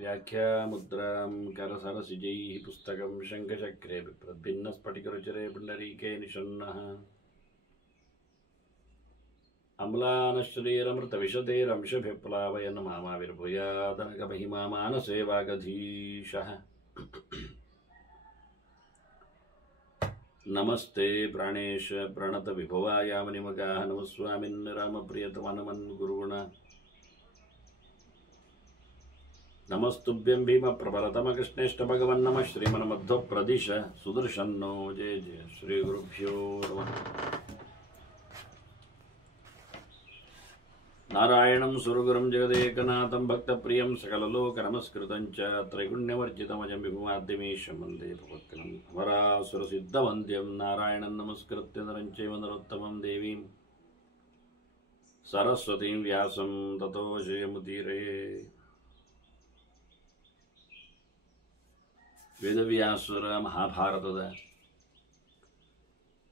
व्याख्यामुद्रां करसरसिजैः पुस्तकं शङ्खचक्रे बिभ्रद्भिन्नस्फटिकरुचिरे पुण्डरीके निषण्णः अम्लानश्रीरमृतविशतेरंशभिप्लावयन् मामाविर्भूयादनकमहिमा मानसे वागधीशः नमस्ते प्राणेश प्रणत विभवायामनिमगाः नमस्वामिन् रामप्रियतमनमन् गुरुगुण नमस्तुभ्यं भीम प्रबलतमकृष्णेष्ट भगवन् नमः श्रीमन्मध्व प्रदिश सुदर्शन्नो जय जय श्री गुरुभ्यो नमः नारायणं सुरगुरुं जगदेकनाथं भक्तप्रियं सकललोकनमस्कृतं च त्रैगुण्यवर्जितमजं विभुमाद्यमीशं वन्दे भगवत्पादं अमरासुरसिद्धवन्द्यं नारायणं नमस्कृत्य नरं चैव नरोत्तमं देवीं सरस्वतीं व्यासं ततो जयमुदीरये ವೇದವ್ಯಾಸರ ಮಹಾಭಾರತದ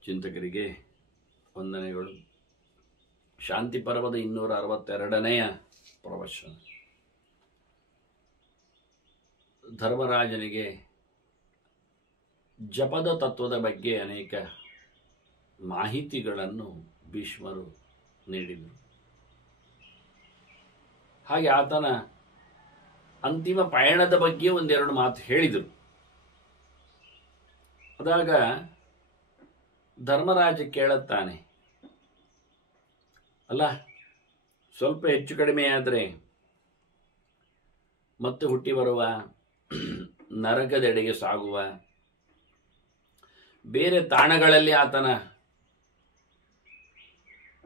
ಚಿಂತಕರಿಗೆ ವಂದನೆಗಳು. ಶಾಂತಿ ಪರ್ವದ 262ನೆಯ ಪ್ರವಚನ. ಧರ್ಮರಾಜನಿಗೆ ಜಪದ ತತ್ವದ ಬಗ್ಗೆ ಅನೇಕ ಮಾಹಿತಿಗಳನ್ನು ಭೀಷ್ಮರು ನೀಡಿದರು. ಹಾಗೆ ಆತನ ಅಂತಿಮ ಪಯಣದ ಬಗ್ಗೆ ಒಂದೆರಡು ಮಾತು ಹೇಳಿದರು. ಅದಾಗ ಧರ್ಮರಾಜ ಕೇಳುತ್ತಾನೆ, ಅಲ್ಲ ಸ್ವಲ್ಪ ಹೆಚ್ಚು ಕಡಿಮೆ ಆದರೆ ಮತ್ತೆ ಹುಟ್ಟಿ ಬರುವ, ನರಕದೆಡೆಗೆ ಸಾಗುವ, ಬೇರೆ ತಾಣಗಳಲ್ಲಿ ಆತನ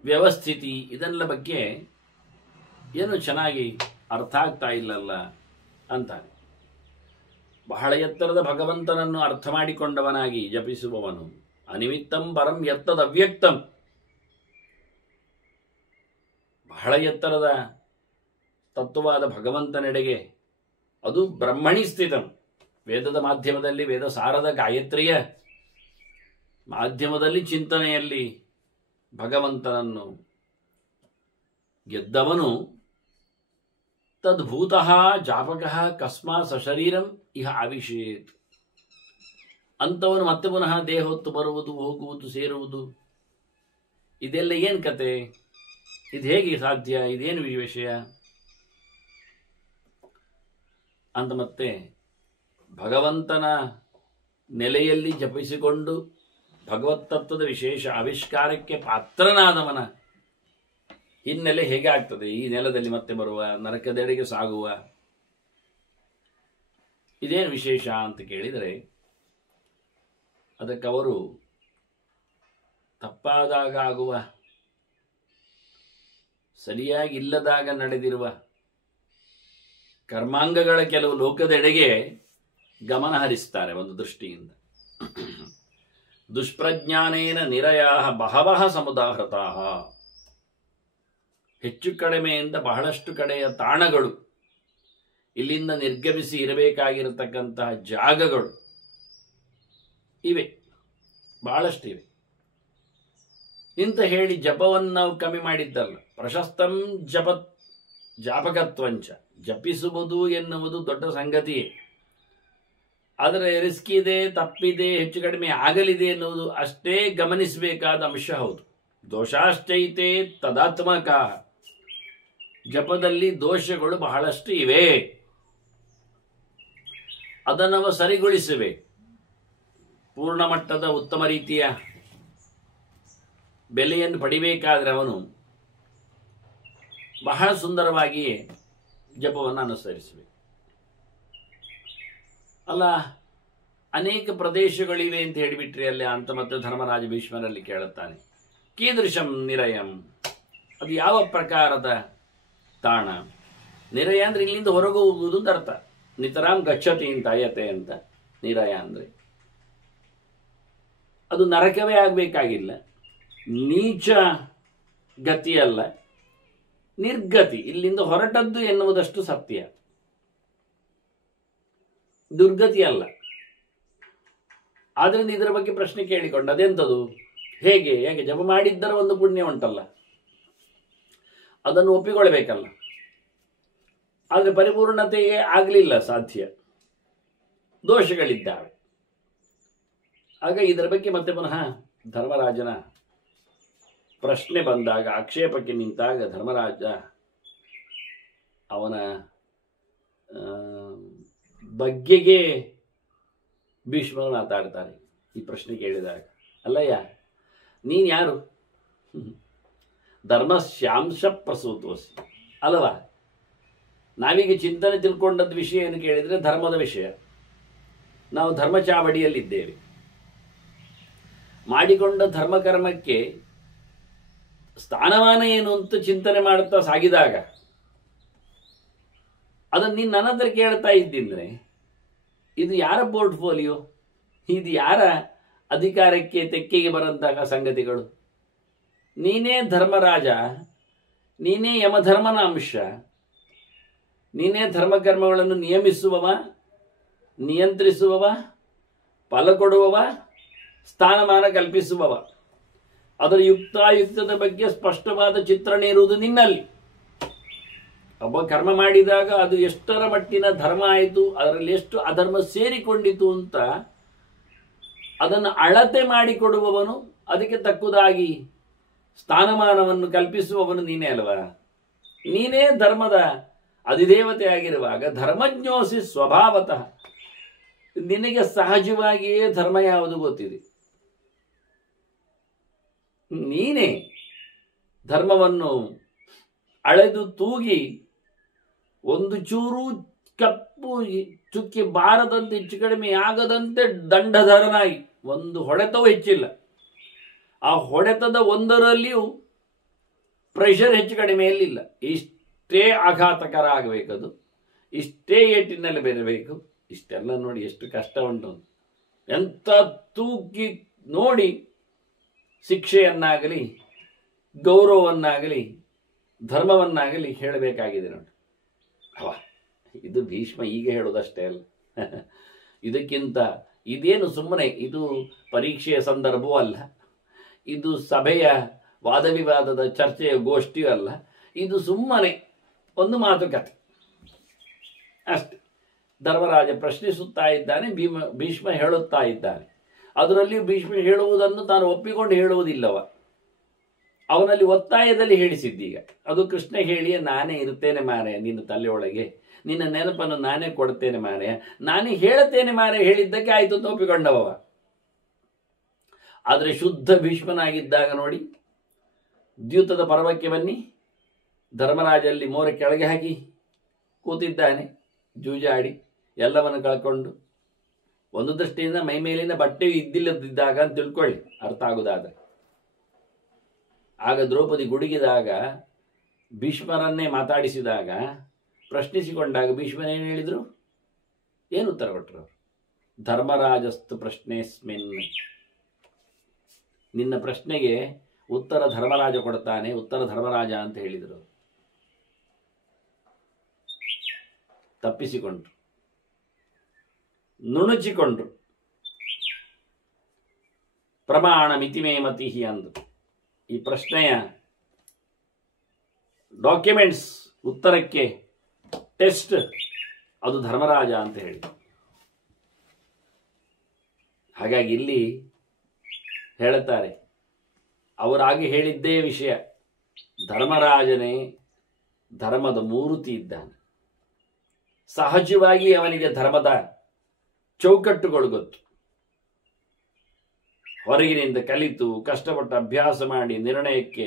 ವ್ಯವಸ್ಥಿತಿ ಇದೆಲ್ಲ ಬಗ್ಗೆ ಏನು ಚೆನ್ನಾಗಿ ಅರ್ಥ ಆಗ್ತಾ ಇಲ್ಲಲ್ಲ ಅಂತಾನೆ. ಬಹಳ ಎತ್ತರದ ಭಗವಂತನನ್ನು ಅರ್ಥ ಮಾಡಿಕೊಂಡವನಾಗಿ ಜಪಿಸುವವನು ಅನಿಮಿತ್ತಂ ಪರಂ ಎತ್ತದ ಅವ್ಯಕ್ತಂ, ಬಹಳ ಎತ್ತರದ ತತ್ವವಾದ ಭಗವಂತನೆಡೆಗೆ, ಅದು ಬ್ರಹ್ಮಣಿ ಸ್ಥಿತಂ, ವೇದದ ಮಾಧ್ಯಮದಲ್ಲಿ ವೇದ ಸಾರದ ಗಾಯತ್ರಿಯ ಮಾಧ್ಯಮದಲ್ಲಿ ಚಿಂತನೆಯಲ್ಲಿ ಭಗವಂತನನ್ನು ಗೆದ್ದವನು ತದ್ಭೂತಃ ಜಾಪಕಃ ಕಸ್ಮಾ ಸಶರೀರಂ ಇಹ ಆವಿಶೇತ್. ಅಂಥವನು ಮತ್ತೆ ಪುನಃ ದೇಹ ಹೊತ್ತು ಬರುವುದು, ಹೋಗುವುದು, ಸೇರುವುದು, ಇದೆಲ್ಲ ಏನು ಕತೆ? ಇದು ಹೇಗೆ ಸಾಧ್ಯ? ಇದೇನು ವಿಷಯ ಅಂತ ಮತ್ತೆ ಭಗವಂತನ ನೆಲೆಯಲ್ಲಿ ಜಪಿಸಿಕೊಂಡು ಭಗವತ್ತತ್ವದ ವಿಶೇಷ ಆವಿಷ್ಕಾರಕ್ಕೆ ಪಾತ್ರನಾದವನ ಹಿನ್ನೆಲೆ ಹೇಗೆ ಆಗ್ತದೆ? ಈ ನೆಲದಲ್ಲಿ ಮತ್ತೆ ಬರುವ, ನರಕದೆಡೆಗೆ ಸಾಗುವ, ಇದೇನು ವಿಶೇಷ ಅಂತ ಕೇಳಿದರೆ, ಅದಕ್ಕೆ ಅವರು ತಪ್ಪಾದಾಗ ಆಗುವ, ಸರಿಯಾಗಿ ಇಲ್ಲದಾಗ ನಡೆದಿರುವ ಕರ್ಮಾಂಗಗಳ ಕೆಲವು ಲೋಕದೆಡೆಗೆ ಗಮನ ಹರಿಸ್ತಾರೆ ಒಂದು ದೃಷ್ಟಿಯಿಂದ. ದುಷ್ಪ್ರಜ್ಞಾನೇನ ನಿರಯಾಹ ಬಹವಃ ಸಮುದಾಹೃತಾಃ. ಹೆಚ್ಚು ಕಡಿಮೆಯಿಂದ ಬಹಳಷ್ಟು ಕಡೆಯ ತಾಣಗಳು, ಇಲ್ಲಿಂದ ನಿರ್ಗಮಿಸಿ ಇರಬೇಕಾಗಿರತಕ್ಕಂತಹ ಜಾಗಗಳು ಇವೆ, ಬಹಳಷ್ಟಿವೆ ಇಂತ ಹೇಳಿ ಜಪವನ್ನು ನಾವು ಕಮ್ಮಿ ಮಾಡಿದ್ದಲ್ಲ. ಪ್ರಶಸ್ತಂ ಜಾಪಕತ್ವಂಚ, ಜಪಿಸುವುದು ಎನ್ನುವುದು ದೊಡ್ಡ ಸಂಗತಿಯೇ. ಆದರೆ ರಿಸ್ಕ್ ಇದೆ, ತಪ್ಪಿದೆ, ಹೆಚ್ಚು ಕಡಿಮೆ ಆಗಲಿದೆ ಎನ್ನುವುದು ಅಷ್ಟೇ ಗಮನಿಸಬೇಕಾದ ಅಂಶ ಹೌದು. ದೋಷಾಶ್ಚೈತೆ ತದಾತ್ಮಕ, ಜಪದಲ್ಲಿ ದೋಷಗಳು ಬಹಳಷ್ಟು ಇವೆ, ಅದನ್ನು ಸರಿಗೊಳಿಸಿವೆ. ಪೂರ್ಣ ಮಟ್ಟದ ಉತ್ತಮ ರೀತಿಯ ಬೆಲೆಯನ್ನು ಪಡಿಬೇಕಾದ್ರೆ ಅವನು ಬಹಳ ಸುಂದರವಾಗಿಯೇ ಜಪವನ್ನು ಅನುಸರಿಸಬೇಕು. ಅಲ್ಲ, ಅನೇಕ ಪ್ರದೇಶಗಳಿವೆ ಅಂತ ಹೇಳಿಬಿಟ್ರಿ ಅಲ್ಲಿ ಅಂತ ಮತ್ತೆ ಧರ್ಮರಾಜ ಭೀಷ್ಮರಲ್ಲಿ ಕೇಳುತ್ತಾನೆ, ಕೀದೃಶಂ ನಿರಯಂ, ಅದು ಯಾವ ಪ್ರಕಾರದ ತಾಣ? ನಿರಯ ಅಂದ್ರೆ ಇಲ್ಲಿಂದ ಹೊರಗೆ ಹೋಗುವುದು ಅಂತ ಅರ್ಥ. ನಿತರಾಂ ಗಚ್ಚತಿ ಅಂತ ಅಯತೆ ಅಂತ ನಿರಯ ಅಂದ್ರೆ ಅದು ನರಕವೇ ಆಗಬೇಕಾಗಿಲ್ಲ, ನೀಚ ಗತಿಯಲ್ಲ, ನಿರ್ಗತಿ, ಇಲ್ಲಿಂದ ಹೊರಟದ್ದು ಎನ್ನುವುದಷ್ಟು ಸತ್ಯ, ದುರ್ಗತಿ ಅಲ್ಲ. ಆದ್ರಿಂದ ಇದರ ಬಗ್ಗೆ ಪ್ರಶ್ನೆ ಕೇಳಿಕೊಂಡು ಅದೆಂಥದು, ಹೇಗೆ ಜಪ ಮಾಡಿದ್ದರ ಒಂದು ಪುಣ್ಯ ಉಂಟಲ್ಲ, ಅದನ್ನು ಒಪ್ಪಿಕೊಳ್ಬೇಕಲ್ಲ. ಆದರೆ ಪರಿಪೂರ್ಣತೆಯೇ ಆಗಲಿಲ್ಲ, ಸಾಧ್ಯ, ದೋಷಗಳಿದ್ದಾವೆ. ಆಗ ಇದರ ಬಗ್ಗೆ ಮತ್ತೆ ಪುನಃ ಧರ್ಮರಾಜನ ಪ್ರಶ್ನೆ ಬಂದಾಗ, ಆಕ್ಷೇಪಕ್ಕೆ ನಿಂತಾಗ ಧರ್ಮರಾಜ ಅವನ ಬಗ್ಗೆಗೆ ಭೀಷ್ಮರು ಮಾತಾಡ್ತಾರೆ. ಈ ಪ್ರಶ್ನೆ ಕೇಳಿದಾಗ, ಅಲ್ಲಯ್ಯ ನೀನು ಯಾರು? ಧರ್ಮಶ್ಯಾಂಶ ಪ್ರಸೂತೋಸಿ ಅಲ್ಲವಾ? ನಾವೀಗ ಚಿಂತನೆ ತಿಳ್ಕೊಂಡದ್ದು ವಿಷಯ ಏನು ಕೇಳಿದರೆ ಧರ್ಮದ ವಿಷಯ. ನಾವು ಧರ್ಮಚಾವಡಿಯಲ್ಲಿದ್ದೇವೆ. ಮಾಡಿಕೊಂಡ ಧರ್ಮಕರ್ಮಕ್ಕೆ ಸ್ಥಾನಮಾನ ಏನು ಅಂತ ಚಿಂತನೆ ಮಾಡುತ್ತಾ ಸಾಗಿದಾಗ ಅದನ್ನು ನೀನು ನನ್ನ ಹತ್ರ ಕೇಳ್ತಾ ಇದ್ದಿಂದ್ರೆ ಇದು ಯಾರ ಪೋರ್ಟ್ಫೋಲಿಯೋ? ಇದು ಯಾರ ಅಧಿಕಾರಕ್ಕೆ ತೆಕ್ಕೆಗೆ ಬರಂತಹ ಸಂಗತಿಗಳು? ನೀನೇ ಧರ್ಮರಾಜ, ನೀನೇ ಯಮಧರ್ಮನ ಅಂಶ, ನೀನೇ ಧರ್ಮಕರ್ಮಗಳನ್ನು ನಿಯಮಿಸುವವ, ನಿಯಂತ್ರಿಸುವವ, ಫಲ ಕೊಡುವವ, ಸ್ಥಾನಮಾನ ಕಲ್ಪಿಸುವವ. ಅದರ ಯುಕ್ತಾಯುಕ್ತದ ಬಗ್ಗೆ ಸ್ಪಷ್ಟವಾದ ಚಿತ್ರಣ ಇರುವುದು ನಿನ್ನಲ್ಲಿ. ಒಬ್ಬ ಕರ್ಮ ಮಾಡಿದಾಗ ಅದು ಎಷ್ಟರ ಮಟ್ಟಿನ ಧರ್ಮ ಆಯಿತು, ಅದರಲ್ಲಿ ಎಷ್ಟು ಅಧರ್ಮ ಸೇರಿಕೊಂಡಿತು ಅಂತ ಅದನ್ನು ಅಳತೆ ಮಾಡಿಕೊಡುವವನು, ಅದಕ್ಕೆ ತಕ್ಕುದಾಗಿ ಸ್ಥಾನಮಾನವನ್ನು ಕಲ್ಪಿಸುವವನು ನೀನೇ ಅಲ್ವಾ? ನೀನೇ ಧರ್ಮದ ಅಧಿದೇವತೆ ಆಗಿರುವಾಗ ಧರ್ಮಜ್ಞೋಸಿ ಸ್ವಭಾವತಃ, ನಿನಗೆ ಸಹಜವಾಗಿಯೇ ಧರ್ಮ ಯಾವುದು ಗೊತ್ತಿದೆ. ನೀನೇ ಧರ್ಮವನ್ನು ಅಳೆದು ತೂಗಿ ಒಂದು ಚೂರು ಕಪ್ಪು ಚುಕ್ಕಿ ಬಾರದಂತೆ ಹೆಚ್ಚು ಕಡಿಮೆ ಆಗದಂತೆ ದಂಡಧರನಾಗಿ, ಒಂದು ಹೊಡೆತವೂ ಹೆಚ್ಚಿಲ್ಲ, ಆ ಹೊಡೆತದ ಒಂದರಲ್ಲಿಯೂ ಪ್ರೆಷರ್ ಹೆಚ್ಚು ಕಡಿಮೆಯಲ್ಲಿಲ್ಲ. ಇಷ್ಟೇ ಆಘಾತಕರ ಆಗಬೇಕದು, ಇಷ್ಟೇ ಏಟಿನಲ್ಲಿ ಬೆರಬೇಕು. ಇಷ್ಟೆಲ್ಲ ನೋಡಿ ಎಷ್ಟು ಕಷ್ಟ ಉಂಟು. ಎಂಥ ತೂಕಿ ನೋಡಿ ಶಿಕ್ಷೆಯನ್ನಾಗಲಿ ಗೌರವವನ್ನಾಗಲಿ ಧರ್ಮವನ್ನಾಗಲಿ ಹೇಳಬೇಕಾಗಿದೆ ನೋಡಿ. ಇದು ಭೀಷ್ಮ ಈಗ ಹೇಳೋದಷ್ಟೇ ಅಲ್ಲ. ಇದಕ್ಕಿಂತ ಇದೇನು ಸುಮ್ಮನೆ, ಇದು ಪರೀಕ್ಷೆಯ ಸಂದರ್ಭವೂ ಅಲ್ಲ, ಇದು ಸಭೆಯ ವಾದವಿವಾದದ ಚರ್ಚೆಯ ಗೋಷ್ಠಿಯೂ ಅಲ್ಲ, ಇದು ಸುಮ್ಮನೆ ಒಂದು ಮಾತುಕತೆ ಅಷ್ಟೆ. ಧರ್ಮರಾಜ ಪ್ರಶ್ನಿಸುತ್ತಾ ಇದ್ದಾನೆ, ಭೀಷ್ಮ ಹೇಳುತ್ತಾ ಇದ್ದಾನೆ. ಅದರಲ್ಲಿಯೂ ಭೀಷ್ಮ ಹೇಳುವುದನ್ನು ತಾನು ಒಪ್ಪಿಕೊಂಡು ಹೇಳುವುದಿಲ್ಲವ, ಅವನಲ್ಲಿ ಒತ್ತಾಯದಲ್ಲಿ ಹೇಳಿಸಿದ್ದೀಗ. ಅದು ಕೃಷ್ಣ ಹೇಳಿಯೇ ನಾನೇ ಇರ್ತೇನೆ ಮಾರೆ ನಿನ್ನ ತಲೆಯೊಳಗೆ, ನಿನ್ನ ನೆನಪನ್ನು ನಾನೇ ಕೊಡ್ತೇನೆ ಮಾರೆ, ನಾನೇ ಹೇಳುತ್ತೇನೆ ಮಾರೆ, ಹೇಳಿದ್ದಕ್ಕೆ ಆಯಿತು ಅಂತ ಒಪ್ಪಿಕೊಂಡವ. ಆದರೆ ಶುದ್ಧ ಭೀಷ್ಮನಾಗಿದ್ದಾಗ ನೋಡಿ, ದ್ಯೂತದ ಪರ್ವಕ್ಕೆ ಬನ್ನಿ, ಧರ್ಮರಾಜಲ್ಲಿ ಮೋರೆ ಕೆಳಗೆ ಹಾಕಿ ಕೂತಿದ್ದಾನೆ, ಜೂಜಾಡಿ ಎಲ್ಲವನ್ನು ಕಳ್ಕೊಂಡು. ಒಂದು ದೃಷ್ಟಿಯಿಂದ ಮೈ ಮೇಲಿನ ಬಟ್ಟೆಯು ಇದ್ದಿಲ್ಲದಿದ್ದಾಗ ಅಂತ ತಿಳ್ಕೊಳ್ಳಿ, ಅರ್ಥ ಆಗುವುದಾದ್ರೆ. ಆಗ ದ್ರೌಪದಿ ಗುಡುಗಿದಾಗ, ಭೀಷ್ಮರನ್ನೇ ಮಾತಾಡಿಸಿದಾಗ, ಪ್ರಶ್ನಿಸಿಕೊಂಡಾಗ ಭೀಷ್ಮನೇನು ಹೇಳಿದರು? ಏನು ಉತ್ತರ ಕೊಟ್ಟರು? ಧರ್ಮರಾಜಸ್ತು ಪ್ರಶ್ನೆಸ್ಮಿನ್, ನಿನ್ನ ಪ್ರಶ್ನೆಗೆ ಉತ್ತರ ಧರ್ಮರಾಜ ಕೊಡ್ತಾನೆ, ಉತ್ತರ ಧರ್ಮರಾಜ ಅಂತ ಹೇಳಿದರು. ತಪ್ಪಿಸಿಕೊಂಡ್ರು, ನುಣುಚಿಕೊಂಡ್ರು. ಪ್ರಮಾಣ ಮಿತಿಮೇ ಮತಿಹಿ ಅಂದರು. ಈ ಪ್ರಶ್ನೆಯ ಡಾಕ್ಯುಮೆಂಟ್ಸ್, ಉತ್ತರಕ್ಕೆ ಟೆಸ್ಟ್, ಅದು ಧರ್ಮರಾಜ ಅಂತ ಹೇಳಿ. ಹಾಗಾಗಿ ಇಲ್ಲಿ ಹೇಳುತ್ತಾರೆ, ಅವರಾಗಿ ಹೇಳಿದ್ದೇ ವಿಷಯ, ಧರ್ಮರಾಜನೇ ಧರ್ಮದ ಮೂರ್ತಿ ಇದ್ದಾನೆ. ಸಹಜವಾಗಿ ಅವನಿಗೆ ಧರ್ಮದ ಚೌಕಟ್ಟುಗಳು ಗೊತ್ತು. ಹೊರಗಿನಿಂದ ಕಲಿತು ಕಷ್ಟಪಟ್ಟು ಅಭ್ಯಾಸ ಮಾಡಿ ನಿರ್ಣಯಕ್ಕೆ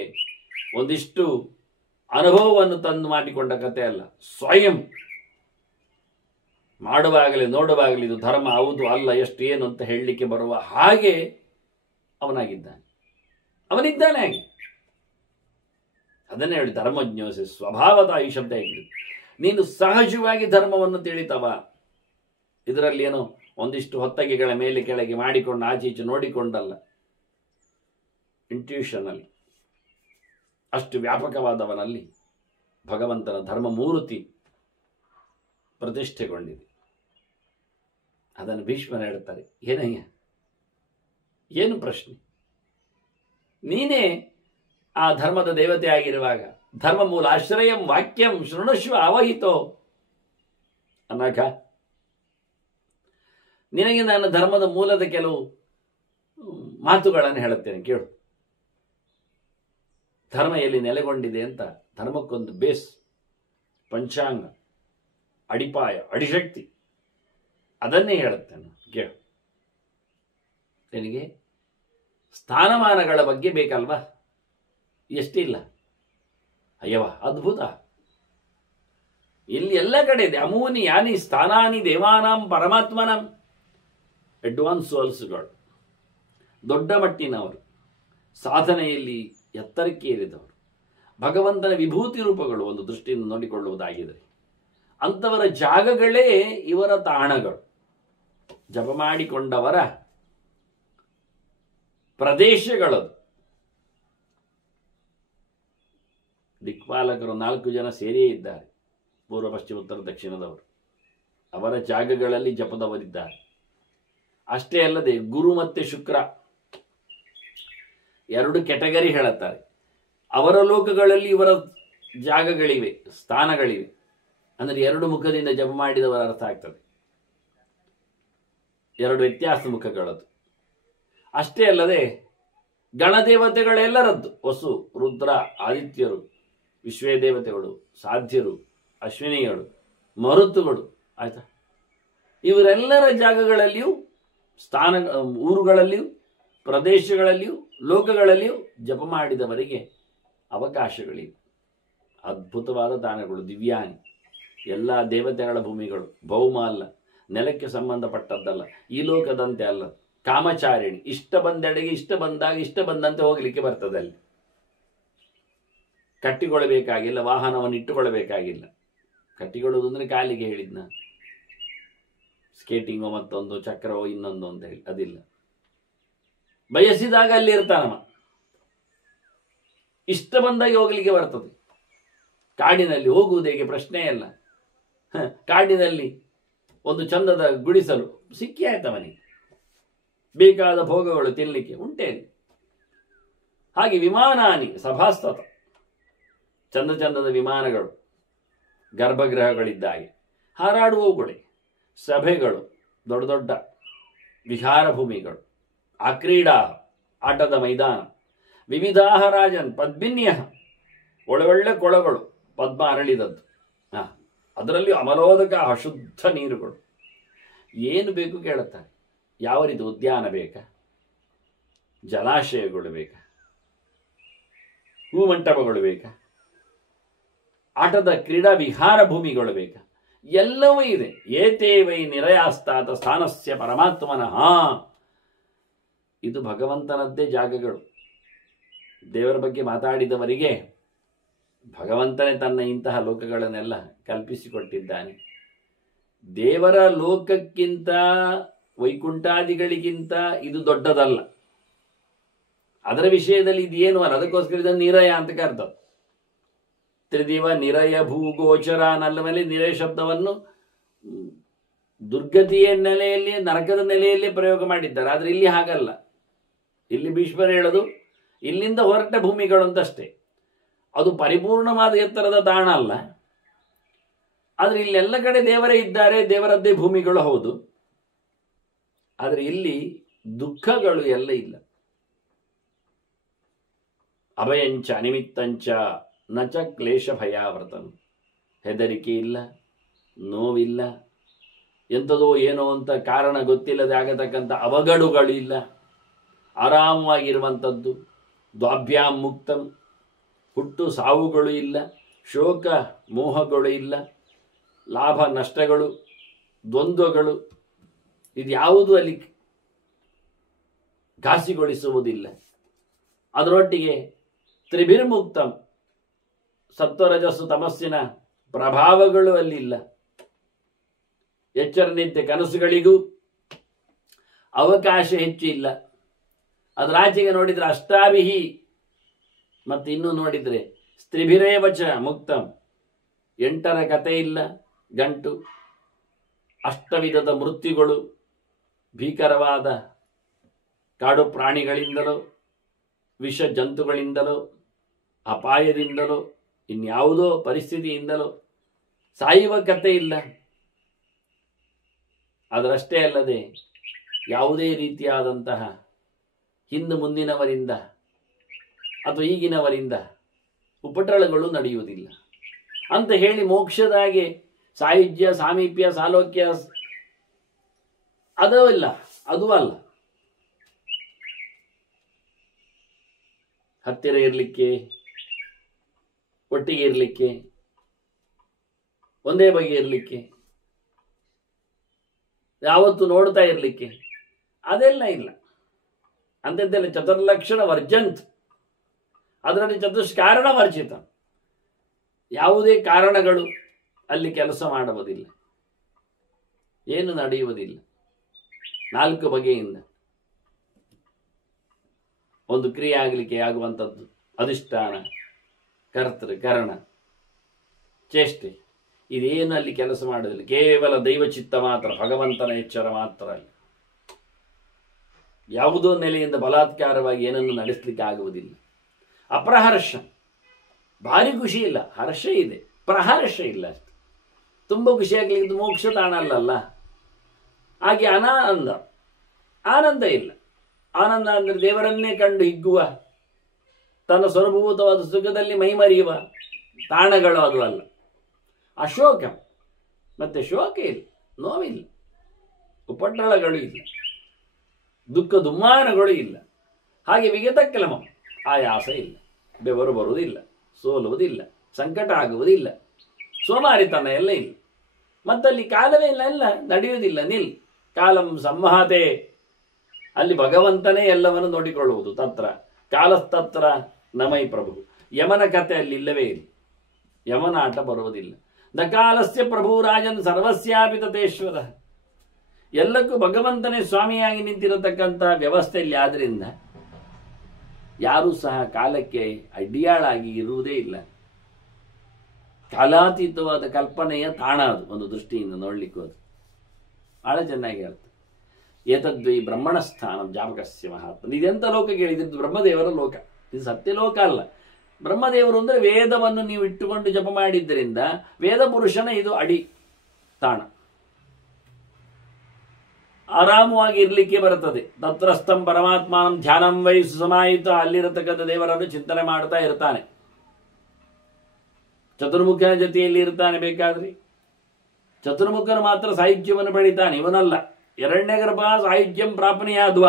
ಒಂದಿಷ್ಟು ಅನುಭವವನ್ನು ತಂದು ಮಾಡಿಕೊಂಡ ಕಥೆ ಅಲ್ಲ. ಸ್ವಯಂ ಮಾಡುವಾಗಲೇ ನೋಡುವಾಗಲೇ ಇದು ಧರ್ಮ ಹೌದು ಅಲ್ಲ ಎಷ್ಟು ಏನು ಅಂತ ಹೇಳಲಿಕ್ಕೆ ಬರುವ ಹಾಗೆ ಅವನಿದ್ದಾನೆ ಹಾಗೆ. ಅದನ್ನೇ ಹೇಳಿ ಧರ್ಮಜ್ಞೋಸಿ ಸ್ವಭಾವತಃ ಈ ಶಬ್ದ ಹೇಳಿ. ನೀನು ಸಹಜವಾಗಿ ಧರ್ಮವನ್ನು ತಿಳಿತವ. ಇದರಲ್ಲಿ ಏನೋ ಒಂದಿಷ್ಟು ಹೊತ್ತಗೆಗಳ ಮೇಲೆ ಕೆಳಗೆ ಮಾಡಿಕೊಂಡು ಆಚೆ ಈಚೆ ನೋಡಿಕೊಂಡಲ್ಲ, ಇಂಟ್ಯೂಷನಲ್ಲಿ ಅಷ್ಟು ವ್ಯಾಪಕವಾದವನಲ್ಲಿ ಭಗವಂತನ ಧರ್ಮ ಮೂರ್ತಿ ಪ್ರತಿಷ್ಠೆಗೊಂಡಿದೆ. ಅದನ್ನು ಭೀಷ್ಮನ ಹೇಳ್ತಾರೆ, ಏನಯ್ಯ ಏನು ಪ್ರಶ್ನೆ? ನೀನೇ ಆ ಧರ್ಮದ ದೇವತೆ ಆಗಿರುವಾಗ ಧರ್ಮ ಮೂಲ ಆಶ್ರಯಂ ವಾಕ್ಯಂ ಶೃಣುಷ್ವ ಅವಹಿತೋ ಅನಘ, ನಿನಗೆ ನಾನು ಧರ್ಮದ ಮೂಲದ ಕೆಲವು ಮಾತುಗಳನ್ನು ಹೇಳುತ್ತೇನೆ ಕೇಳು. ಧರ್ಮ ಎಲ್ಲಿ ನೆಲೆಗೊಂಡಿದೆ ಅಂತ, ಧರ್ಮಕ್ಕೊಂದು ಬೇಸ್, ಪಂಚಾಂಗ, ಅಡಿಪಾಯ, ಅಡಿಶಕ್ತಿ, ಅದನ್ನೇ ಹೇಳುತ್ತೇನೆ ಕೇಳು. ನಿನಗೆ ಸ್ಥಾನಮಾನಗಳ ಬಗ್ಗೆ ಬೇಕಲ್ವಾ? ಎಷ್ಟಿಲ್ಲ, ಅಯ್ಯವ ಅದ್ಭುತ. ಇಲ್ಲಿ ಎಲ್ಲ ಕಡೆ ಇದೆ. ಅಮೂನಿ ಯಾನಿ ಸ್ಥಾನಾನಿ ದೇವಾನಾಂ ಪರಮಾತ್ಮನಂ. ಅಡ್ವಾನ್ಸ್ ಸೋಲ್ಸ್ಗಳು, ದೊಡ್ಡ ಮಟ್ಟಿನವರು, ಸಾಧನೆಯಲ್ಲಿ ಎತ್ತರಕ್ಕೆ ಏರಿದವರು, ಭಗವಂತನ ವಿಭೂತಿ ರೂಪಗಳು ಒಂದು ದೃಷ್ಟಿಯಿಂದ ನೋಡಿಕೊಳ್ಳುವುದಾಗಿದ್ದರೆ ಅಂಥವರ ಜಾಗಗಳೇ ಇವರ ತಾಣಗಳು. ಜಪ ಮಾಡಿಕೊಂಡವರ ಪ್ರದೇಶಗಳದು. ದಿಕ್ಪಾಲಕರು 4 ಜನ ಸೇರಿಯೇ ಇದ್ದಾರೆ, ಪೂರ್ವ ಪಶ್ಚಿಮ ಉತ್ತರ ದಕ್ಷಿಣದವರು. ಅವರ ಜಾಗಗಳಲ್ಲಿ ಜಪದವರಿದ್ದಾರೆ. ಅಷ್ಟೇ ಅಲ್ಲದೆ ಗುರು ಮತ್ತೆ ಶುಕ್ರ 2 ಕೆಟಗರಿ ಹೇಳುತ್ತಾರೆ. ಅವರ ಲೋಕಗಳಲ್ಲಿ ಇವರ ಜಾಗಗಳಿವೆ, ಸ್ಥಾನಗಳಿವೆ. ಅಂದರೆ 2 ಮುಖದಿಂದ ಜಪ ಮಾಡಿದವರ ಅರ್ಥ ಆಗ್ತದೆ. 2 ವ್ಯತ್ಯಾಸ ಮುಖಗಳದು. ಅಷ್ಟೇ ಅಲ್ಲದೆ ಗಣದೇವತೆಗಳೆಲ್ಲರದ್ದು, ವಸು, ರುದ್ರ, ಆದಿತ್ಯರು, ವಿಶ್ವೇ ದೇವತೆಗಳು, ಸಾಧ್ಯರು, ಅಶ್ವಿನಿಗಳು, ಮರುತ್ತುಗಳು, ಆಯ್ತಾ? ಇವರೆಲ್ಲರ ಜಾಗಗಳಲ್ಲಿಯೂ, ಊರುಗಳಲ್ಲಿಯೂ, ಪ್ರದೇಶಗಳಲ್ಲಿಯೂ, ಲೋಕಗಳಲ್ಲಿಯೂ ಜಪ ಮಾಡಿದವರಿಗೆ ಅವಕಾಶಗಳಿವೆ. ಅದ್ಭುತವಾದ ತಾಣಗಳು, ದಿವ್ಯಾನಿ. ಎಲ್ಲ ದೇವತೆಗಳ ಭೂಮಿಗಳು, ಭೌಮ ಅಲ್ಲ, ನೆಲಕ್ಕೆ ಸಂಬಂಧಪಟ್ಟದ್ದಲ್ಲ, ಈ ಲೋಕದಂತೆ ಅಲ್ಲ. ಕಾಮಚಾರಿಣಿ, ಇಷ್ಟ ಬಂದೆಡೆಗೆ ಇಷ್ಟ ಬಂದಾಗ ಇಷ್ಟ ಬಂದಂತೆ ಹೋಗಲಿಕ್ಕೆ ಬರ್ತದೆ. ಅಲ್ಲಿ ಕಟ್ಟಿಕೊಳ್ಳಬೇಕಾಗಿಲ್ಲ, ವಾಹನವನ್ನು ಇಟ್ಟುಕೊಳ್ಳಬೇಕಾಗಿಲ್ಲ. ಕಟ್ಟಿಕೊಳ್ಳುವುದು ಅಂದರೆ ಕಾಲಿಗೆ ಹೇಳಿದ್ನ, ಸ್ಕೇಟಿಂಗೋ ಮತ್ತೊಂದು ಚಕ್ರವೋ ಇನ್ನೊಂದು ಅಂತ ಹೇಳಿ ಅದಿಲ್ಲ. ಬಯಸಿದಾಗ ಅಲ್ಲಿ ಇರ್ತಾನವ, ಇಷ್ಟ ಬಂದಾಗ ಹೋಗ್ಲಿಕ್ಕೆ ಬರ್ತದೆ. ಕಾಡಿನಲ್ಲಿ ಹೋಗುವುದು ಹೇಗೆ ಪ್ರಶ್ನೆ ಇಲ್ಲ. ಕಾಡಿನಲ್ಲಿ ಒಂದು ಚಂದದ ಗುಡಿಸಲು ಸಿಕ್ಕಿ ಆಯ್ತವನಿಗೆ, ಬೇಕಾದ ಭೋಗಗಳು ತಿನ್ನಲಿಕ್ಕೆ ಉಂಟೆ. ಹಾಗೆ ವಿಮಾನಾನಿ ಸಭಾಸ್ತತ, ಚಂದ ಚಂದದ ವಿಮಾನಗಳು, ಗರ್ಭಗೃಹಗಳಿದ್ದಾಗೆ, ಹಾರಾಡುವವುಗಳೇ, ಸಭೆಗಳು, ದೊಡ್ಡ ದೊಡ್ಡ ವಿಹಾರ ಭೂಮಿಗಳು, ಆಕ್ರೀಡಾ, ಆಟದ ಮೈದಾನ, ವಿವಿಧಾಹ ರಾಜನ್ ಪದ್ಮಿನ್ಯ, ಒಳ್ಳೊಳ್ಳೆ ಕೊಳಗಳು, ಪದ್ಮ ಅರಳಿದದ್ದು, ಅದರಲ್ಲಿ ಅಮಲೋದಕ ಅಶುದ್ಧ ನೀರುಗಳು. ಏನು ಬೇಕು ಕೇಳುತ್ತಾರೆ. ಯಾವ ರೀತಿ ಉದ್ಯಾನ ಬೇಕಾ, ಜಲಾಶಯಗಳು ಬೇಕಾ, ಹೂಮಂಟಪಗಳು ಬೇಕಾ, ಆಟದ ಕ್ರೀಡಾ ವಿಹಾರ ಭೂಮಿಗಳು ಬೇಕಾ, ಎಲ್ಲವೂ ಇದೆ. ಏತೇ ವೈ ನಿರಯಾಸ್ತಾತ ಸ್ಥಾನಸ್ಯ ಪರಮಾತ್ಮನಃ. ಇದು ಭಗವಂತನದ್ದೇ ಜಾಗಗಳು. ದೇವರ ಬಗ್ಗೆ ಮಾತಾಡಿದವರಿಗೆ ಭಗವಂತನೇ ತನ್ನ ಇಂತಹ ಲೋಕಗಳನ್ನೆಲ್ಲ ಕಲ್ಪಿಸಿಕೊಟ್ಟಿದ್ದಾನೆ. ದೇವರ ಲೋಕಕ್ಕಿಂತ, ವೈಕುಂಠಾದಿಗಳಿಗಿಂತ ಇದು ದೊಡ್ಡದಲ್ಲ. ಅದರ ವಿಷಯದಲ್ಲಿ ಇದೇನು ಅಲ್ಲ. ಅದಕ್ಕೋಸ್ಕರ ಇದನ್ನು ನಿರಯ ಅಂತ ಕರೆದ. ತ್ರಿದಿವ ನಿರಯ ಭೂಗೋಚರ ಅನ್ನಲ್ಲ ಮೇಲೆ ನಿರಯ ಶಬ್ದವನ್ನು ದುರ್ಗತಿಯ ನೆಲೆಯಲ್ಲಿ, ನರಕದ ನೆಲೆಯಲ್ಲಿ ಪ್ರಯೋಗ ಮಾಡಿದ್ದಾರೆ. ಆದರೆ ಇಲ್ಲಿ ಹಾಗಲ್ಲ. ಇಲ್ಲಿ ಭೀಷ್ಮರು ಹೇಳೋದು ಇಲ್ಲಿಂದ ಹೊರಟ ಭೂಮಿಗಳು ಅಂತಷ್ಟೇ. ಅದು ಪರಿಪೂರ್ಣವಾದ ಎತ್ತರದ ತಾಣ ಅಲ್ಲ. ಆದರೆ ಇಲ್ಲೆಲ್ಲ ಕಡೆ ದೇವರೇ ಇದ್ದಾರೆ, ದೇವರದ್ದೇ ಭೂಮಿಗಳು ಹೌದು. ಆದರೆ ಇಲ್ಲಿ ದುಃಖಗಳು ಎಲ್ಲ ಇಲ್ಲ. ಅಭಯಂಚ ಅನಿಮಿತ್ತಂಚ ನಚ ಕ್ಲೇಶ ಭಯಾವೃತಂ. ಹೆದರಿಕೆ ಇಲ್ಲ, ನೋವಿಲ್ಲ, ಎಂಥದೋ ಏನೋ ಅಂತ ಕಾರಣ ಗೊತ್ತಿಲ್ಲದೆ ಆಗತಕ್ಕಂಥ ಅವಘಡುಗಳು ಇಲ್ಲ. ಆರಾಮವಾಗಿರುವಂಥದ್ದು. ದ್ವಾಭ್ಯಾಂ ಮುಕ್ತಂ, ಹುಟ್ಟು ಸಾವುಗಳು ಇಲ್ಲ, ಶೋಕ ಮೋಹಗಳು ಇಲ್ಲ, ಲಾಭ ನಷ್ಟಗಳು, ದ್ವಂದ್ವಗಳು ಇದ್ಯಾವುದು ಅಲ್ಲಿ ಘಾಸಿಗೊಳಿಸುವುದಿಲ್ಲ. ಅದರೊಟ್ಟಿಗೆ ತ್ರಿಭಿರ್ಮುಕ್ತಂ, ಸತ್ವರಜಸ್ಸು ತಮಸ್ಸಿನ ಪ್ರಭಾವಗಳು ಅಲ್ಲಿಲ್ಲ. ಎಚ್ಚರ ನಿತ್ಯ ಕನಸುಗಳಿಗೂ ಅವಕಾಶ ಹೆಚ್ಚು ಇಲ್ಲ. ಅದರಾಚೆಗೆ ನೋಡಿದರೆ ಅಷ್ಟಾಭಿಹಿ, ಮತ್ತು ಇನ್ನೂ ನೋಡಿದರೆ ಸ್ತ್ರೀಭಿರೇವಚ ಮುಕ್ತಂ, 8ರ ಕತೆ ಇಲ್ಲ, ಗಂಟು, ಅಷ್ಟವಿಧದ ಮೃತ್ಯುಗಳು, ಭೀಕರವಾದ ಕಾಡು ಪ್ರಾಣಿಗಳಿಂದಲೋ, ವಿಷ ಜಂತುಗಳಿಂದಲೋ, ಅಪಾಯದಿಂದಲೋ, ಇನ್ಯಾವುದೋ ಪರಿಸ್ಥಿತಿಯಿಂದಲೋ ಸಾಯುವ ಕತೆ ಇಲ್ಲ. ಅದರಷ್ಟೇ ಅಲ್ಲದೆ ಯಾವುದೇ ರೀತಿಯಾದಂತಹ ಹಿಂದು ಮುಂದಿನವರಿಂದ ಅಥವಾ ಈಗಿನವರಿಂದ ಉಪಟಳಗಳು ನಡೆಯುವುದಿಲ್ಲ ಅಂತ ಹೇಳಿ ಮೋಕ್ಷದಾಗೆ ಸಾಯುಜ್ಯ ಸಾಮೀಪ್ಯ ಸಾಲೋಕ್ಯ ಅದೂ ಇಲ್ಲ, ಅದೂ ಅಲ್ಲ. ಹತ್ತಿರ ಇರಲಿಕ್ಕೆ, ಒಟ್ಟಿಗೆ ಇರಲಿಕ್ಕೆ, ಒಂದೇ ಬಗೆ ಇರಲಿಕ್ಕೆ, ಯಾವತ್ತು ನೋಡ್ತಾ ಇರಲಿಕ್ಕೆ, ಅದೆಲ್ಲ ಇಲ್ಲ. ಅಂಥದ್ದೆಲ್ಲ ಚತುರ್ಲಕ್ಷಣ ವರ್ಜಂತ್, ಅದರಲ್ಲಿ ಚತುಷ್ಕಾರಣ ವರ್ಜಿತ. ಯಾವುದೇ ಕಾರಣಗಳು ಅಲ್ಲಿ ಕೆಲಸ ಮಾಡುವುದಿಲ್ಲ, ಏನು ನಡೆಯುವುದಿಲ್ಲ. 4 ಬಗೆಯಿಂದ ಒಂದು ಕ್ರಿಯೆ ಆಗಲಿಕ್ಕೆ ಆಗುವಂಥದ್ದು ಅಧಿಷ್ಠಾನ, ಕರ್ತೃ, ಕರಣ, ಚೇಷ್ಟೆ, ಇದೇನು ಅಲ್ಲಿ ಕೆಲಸ ಮಾಡೋದಿಲ್ಲ. ಕೇವಲ ದೈವಚಿತ್ತ ಮಾತ್ರ, ಭಗವಂತನ ಎಚ್ಚರ ಮಾತ್ರ. ಅಲ್ಲಿ ಯಾವುದೋ ನೆಲೆಯಿಂದ ಬಲಾತ್ಕಾರವಾಗಿ ಏನನ್ನು ನಡೆಸಲಿಕ್ಕೆ ಆಗುವುದಿಲ್ಲ. ಅಪ್ರಹರ್ಷ, ಭಾರಿ ಖುಷಿ ಇಲ್ಲ, ಹರ್ಷ ಇದೆ, ಪ್ರಹರ್ಷ ಇಲ್ಲ. ಅಷ್ಟು ತುಂಬ ಖುಷಿಯಾಗಲಿಕ್ಕೆ ಮೋಕ್ಷ ತಾಣ ಅಲ್ಲಲ್ಲ. ಹಾಗೆ ಅನಾನಂದ, ಆನಂದ ಇಲ್ಲ. ಆನಂದ ಅಂದರೆ ದೇವರನ್ನೇ ಕಂಡು ಹಿಗ್ಗುವ, ತನ್ನ ಸ್ವರಭೂತವಾದ ಸುಖದಲ್ಲಿ ಮೈಮರಿಯುವ ತಾಣಗಳು ಅದು ಅಲ್ಲ. ಅಶೋಕ, ಮತ್ತೆ ಶೋಕ ಇಲ್ಲ, ನೋವಿಲ್ಲ, ಉಪಟಳಗಳು ಇಲ್ಲ, ದುಃಖ ದುಮ್ಮಾನಗಳು ಇಲ್ಲ. ಹಾಗೆ ವಿಗತ ಕೆಲಮ, ಆಯಾಸ ಇಲ್ಲ, ಬೆವರು ಬರುವುದಿಲ್ಲ, ಸೋಲುವುದಿಲ್ಲ, ಸಂಕಟ ಆಗುವುದಿಲ್ಲ, ಸೋಮಾರಿತನ ಎಲ್ಲ ಇಲ್ಲ. ಮತ್ತಲ್ಲಿ ಕಾಲವೇ ಇಲ್ಲ, ಎಲ್ಲ ನಡೆಯುವುದಿಲ್ಲ. ನಿಲ್ ಕಾಲಂ ಸಂವಹತೆ, ಅಲ್ಲಿ ಭಗವಂತನೇ ಎಲ್ಲವನ್ನು ನೋಡಿಕೊಳ್ಳುವುದು. ತತ್ರ ಕಾಲಸ್ತತ್ರ ನಮೈ ಪ್ರಭು. ಯಮನ ಕಥೆ ಅಲ್ಲಿ ಇಲ್ಲವೇ ಇಲ್ಲ, ಯಮನ ಆಟ ಬರುವುದಿಲ್ಲ. ನ ಕಾಲಸ್ಯ ಪ್ರಭು ರಾಜನ್ ಸರ್ವಸ್ಯಾಪಿ ತತೇಶ್ವರ. ಎಲ್ಲಕ್ಕೂ ಭಗವಂತನೇ ಸ್ವಾಮಿಯಾಗಿ ನಿಂತಿರತಕ್ಕಂತಹ ವ್ಯವಸ್ಥೆಯಲ್ಲಿ ಆದ್ರಿಂದ ಯಾರೂ ಸಹ ಕಾಲಕ್ಕೆ ಅಡ್ಡಿಯಾಳಾಗಿ ಇರುವುದೇ ಇಲ್ಲ. ಕಾಲಾತೀತವಾದ ಕಲ್ಪನೆಯ ತಾಣ ಅದು, ಒಂದು ದೃಷ್ಟಿಯಿಂದ ನೋಡ್ಲಿಕ್ಕೆ ಹೋದು ಬಹಳ ಚೆನ್ನಾಗಿ ಹೇಳ್ತಾರೆ. ಏತದ್ವೈ ಬ್ರಹ್ಮಣ ಸ್ಥಾನ ಜಾಪಕಸ್ಯ ಮಹಾತ್ಮ. ಇದೆಂಥ ಲೋಕ ಕೇಳಿದ್ದು? ಬ್ರಹ್ಮದೇವರ ಲೋಕ. ಇದು ಸತ್ಯಲೋಕ ಅಲ್ಲ. ಬ್ರಹ್ಮದೇವರು ಅಂದರೆ ವೇದವನ್ನು ನೀವು ಇಟ್ಟುಕೊಂಡು ಜಪ ಮಾಡಿದ್ದರಿಂದ ವೇದ ಪುರುಷನ ಇದು ಅಡಿ ತಾಣ. ಆರಾಮವಾಗಿ ಇರಲಿಕ್ಕೆ ಬರುತ್ತದೆ. ತತ್ರಸ್ಥಂ ಪರಮಾತ್ಮಾನಂ ಧ್ಯಾನಂ ವೈ ಸುಸಮಾಯಿತ. ಅಲ್ಲಿರತಕ್ಕಂಥ ದೇವರನ್ನು ಚಿಂತನೆ ಮಾಡ್ತಾ ಇರ್ತಾನೆ. ಚತುರ್ಮುಖನ ಜೊತೆಯಲ್ಲಿ ಇರ್ತಾನೆ. ಬೇಕಾದ್ರೆ ಚತುರ್ಮುಖನು ಮಾತ್ರ ಸಾಹಿತ್ಯವನ್ನು ಪಡಿತಾನೆ, ಇವನಲ್ಲ. ಎರಡನೇ ಗರ್ಭ ಸಾಹಿತ್ಯಂ ಪ್ರಾಪಣೀಯಾದ್ವ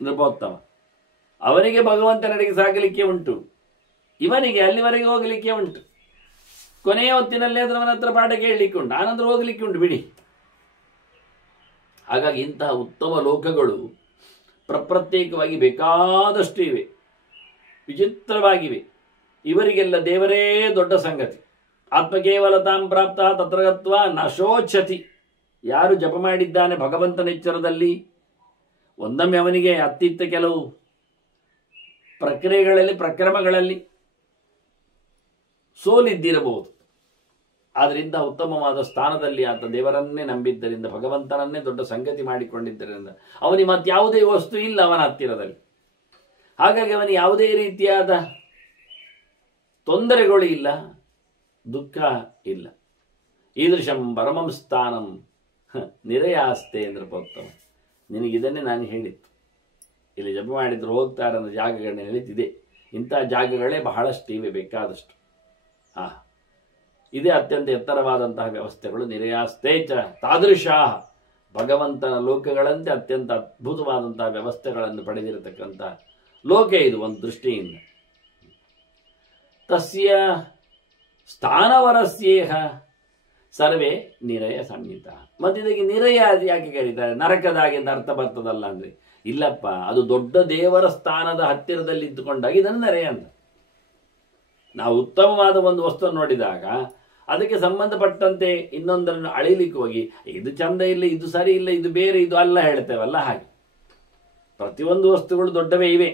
ನೃಪೋತ್ತಮ. ಅವನಿಗೆ ಭಗವಂತನಡೆಗೆ ಸಾಗಲಿಕ್ಕೆ ಉಂಟು, ಇವನಿಗೆ ಅಲ್ಲಿವರೆಗೆ ಹೋಗಲಿಕ್ಕೆ ಉಂಟು. ಕೊನೆಯ ಹೊತ್ತಿನಲ್ಲಿ ಅದರವನ ಹತ್ರ ಪಾಠ ಕೇಳಲಿಕ್ಕೆ ಉಂಟು, ಆನಂತರ ಹೋಗಲಿಕ್ಕೆ ಉಂಟು ಬಿಡಿ. ಹಾಗಾಗಿ ಇಂತಹ ಉತ್ತಮ ಲೋಕಗಳು ಪ್ರತ್ಯೇಕವಾಗಿ ಬೇಕಾದಷ್ಟು ಇವೆ, ವಿಚಿತ್ರವಾಗಿವೆ. ಇವರಿಗೆಲ್ಲ ದೇವರೇ ದೊಡ್ಡ ಸಂಗತಿ. ಆತ್ಮಕೇವಲತಾಂ ಪ್ರಾಪ್ತ ತತ್ರಗತ್ವ ನಶೋಚ್ಛತಿ. ಯಾರು ಜಪ ಮಾಡಿದ್ದಾನೆ ಭಗವಂತನ ಎಚ್ಚರದಲ್ಲಿ, ಒಂದೊಮ್ಮೆ ಅವನಿಗೆ ಅತ್ತಿತ್ತ ಕೆಲವು ಪ್ರಕ್ರಿಯೆಗಳಲ್ಲಿ ಪ್ರಕ್ರಮಗಳಲ್ಲಿ ಸೋಲಿದ್ದಿರಬಹುದು. ಆದ್ರಿಂದ ಉತ್ತಮವಾದ ಸ್ಥಾನದಲ್ಲಿ ಆತ ದೇವರನ್ನೇ ನಂಬಿದ್ದರಿಂದ, ಭಗವಂತನನ್ನೇ ದೊಡ್ಡ ಸಂಗತಿ ಮಾಡಿಕೊಂಡಿದ್ದರಿಂದ ಅವನಿಗೆ ಮತ್ಯಾವುದೇ ವಸ್ತು ಇಲ್ಲ ಅವನ ಹತ್ತಿರದಲ್ಲಿ. ಹಾಗಾಗಿ ಅವನಿಗೆ ಯಾವುದೇ ರೀತಿಯಾದ ತೊಂದರೆಗಳು ಇಲ್ಲ, ದುಃಖ ಇಲ್ಲ. ಈದೃಶಂ ಪರಮಂ ಸ್ಥಾನಂ ನಿರಯಾಸ್ತೆ ನೃಪೋತ್ತಮ. ನಿನಗಿದನ್ನೇ ನಾನು ಹೇಳಿತ್ತು. ಇಲ್ಲಿ ಜಪ ಮಾಡಿದ್ರು ಹೋಗ್ತಾರೆ ಅನ್ನೋ ಜಾಗಗಳನ್ನ ಹೇಳಿದ್ದಿದೆ. ಇಂಥ ಜಾಗಗಳೇ ಬಹಳಷ್ಟು ಇವೆ, ಬೇಕಾದಷ್ಟು. ಇದೇ ಅತ್ಯಂತ ಎತ್ತರವಾದಂತಹ ವ್ಯವಸ್ಥೆಗಳು. ನಿರಯಾಸ್ತೆ ಚ ತಾದೃಶಾ. ಭಗವಂತನ ಲೋಕಗಳಂತೆ ಅತ್ಯಂತ ಅದ್ಭುತವಾದಂತಹ ವ್ಯವಸ್ಥೆಗಳನ್ನು ಪಡೆದಿರತಕ್ಕಂಥ ಲೋಕ ಇದು ಒಂದು ದೃಷ್ಟಿಯಿಂದ. ತಸ್ಯ ಸ್ಥಾನವರಸ್ಯೇಹ ಸರ್ವೇ ನಿರಯ ಸಂಹಿತ. ಮತ್ತು ಇದಕ್ಕೆ ನಿರಯ ಯಾಕೆ ಕರೀತಾರೆ? ನರಕದಾಗಿ ಅಂತ ಅರ್ಥ ಬರ್ತದಲ್ಲ ಅಂದ್ರೆ, ಇಲ್ಲಪ್ಪ, ಅದು ದೊಡ್ಡ ದೇವರ ಸ್ಥಾನದ ಹತ್ತಿರದಲ್ಲಿ ಇದ್ದುಕೊಂಡಾಗ ಇದನ್ನು ನೆರೆಯ ಅಂತ. ನಾವು ಉತ್ತಮವಾದ ಒಂದು ವಸ್ತುವನ್ನು ನೋಡಿದಾಗ ಅದಕ್ಕೆ ಸಂಬಂಧಪಟ್ಟಂತೆ ಇನ್ನೊಂದನ್ನು ಅಳಿಲಿಕ್ಕೆ ಹೋಗಿ ಇದು ಚಂದ ಇಲ್ಲ, ಇದು ಸರಿ ಇಲ್ಲ, ಇದು ಬೇರೆ, ಇದು ಅಲ್ಲ ಹೇಳ್ತೇವಲ್ಲ. ಹಾಗೆ ಪ್ರತಿಯೊಂದು ವಸ್ತುಗಳು ದೊಡ್ಡವೇ ಇವೆ.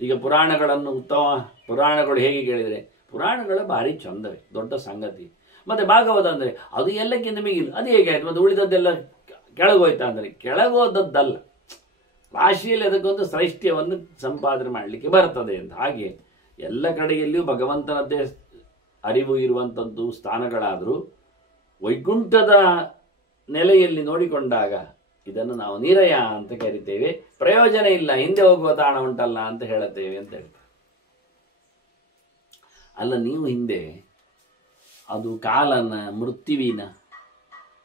ಈಗ ಪುರಾಣಗಳನ್ನು, ಉತ್ತಮ ಪುರಾಣಗಳು ಹೇಗೆ ಕೇಳಿದರೆ, ಪುರಾಣಗಳು ಭಾರಿ ಚಂದವೇ, ದೊಡ್ಡ ಸಂಗತಿ. ಮತ್ತೆ ಭಾಗವತ ಅಂದರೆ ಅದು ಎಲ್ಲಕ್ಕಿಂತ ಮಿಗಿಲು. ಅದು ಹೇಗೆ ಆಯ್ತು? ಮತ್ತೆ ಉಳಿದದ್ದೆಲ್ಲ ಕೆಳಗೋಯ್ತಾ ಅಂದರೆ ಕೆಳಗೋದದ್ದಲ್ಲ, ರಾಶಿಯಲ್ಲಿ ಅದಕ್ಕೊಂದು ಶ್ರೈಷ್ಟ್ಯವನ್ನು ಸಂಪಾದನೆ ಮಾಡಲಿಕ್ಕೆ ಬರ್ತದೆ ಅಂತ. ಹಾಗೆ ಎಲ್ಲ ಕಡೆಯಲ್ಲಿಯೂ ಭಗವಂತನದ್ದೇ ಅರಿವು ಇರುವಂಥದ್ದು ಸ್ಥಾನಗಳಾದರೂ ವೈಕುಂಠದ ನೆಲೆಯಲ್ಲಿ ನೋಡಿಕೊಂಡಾಗ ಇದನ್ನು ನಾವು ನೀರಯ ಅಂತ ಕರಿತೇವೆ. ಪ್ರಯೋಜನ ಇಲ್ಲ, ಹಿಂದೆ ಹೋಗುವ ತಾಣ ಉಂಟಲ್ಲ ಅಂತ ಹೇಳುತ್ತೇವೆ ಅಂತ ಹೇಳ್ತಾರೆ. ಅಲ್ಲ, ನೀವು ಹಿಂದೆ ಅದು ಕಾಲನ, ಮೃತ್ಯುವಿನ,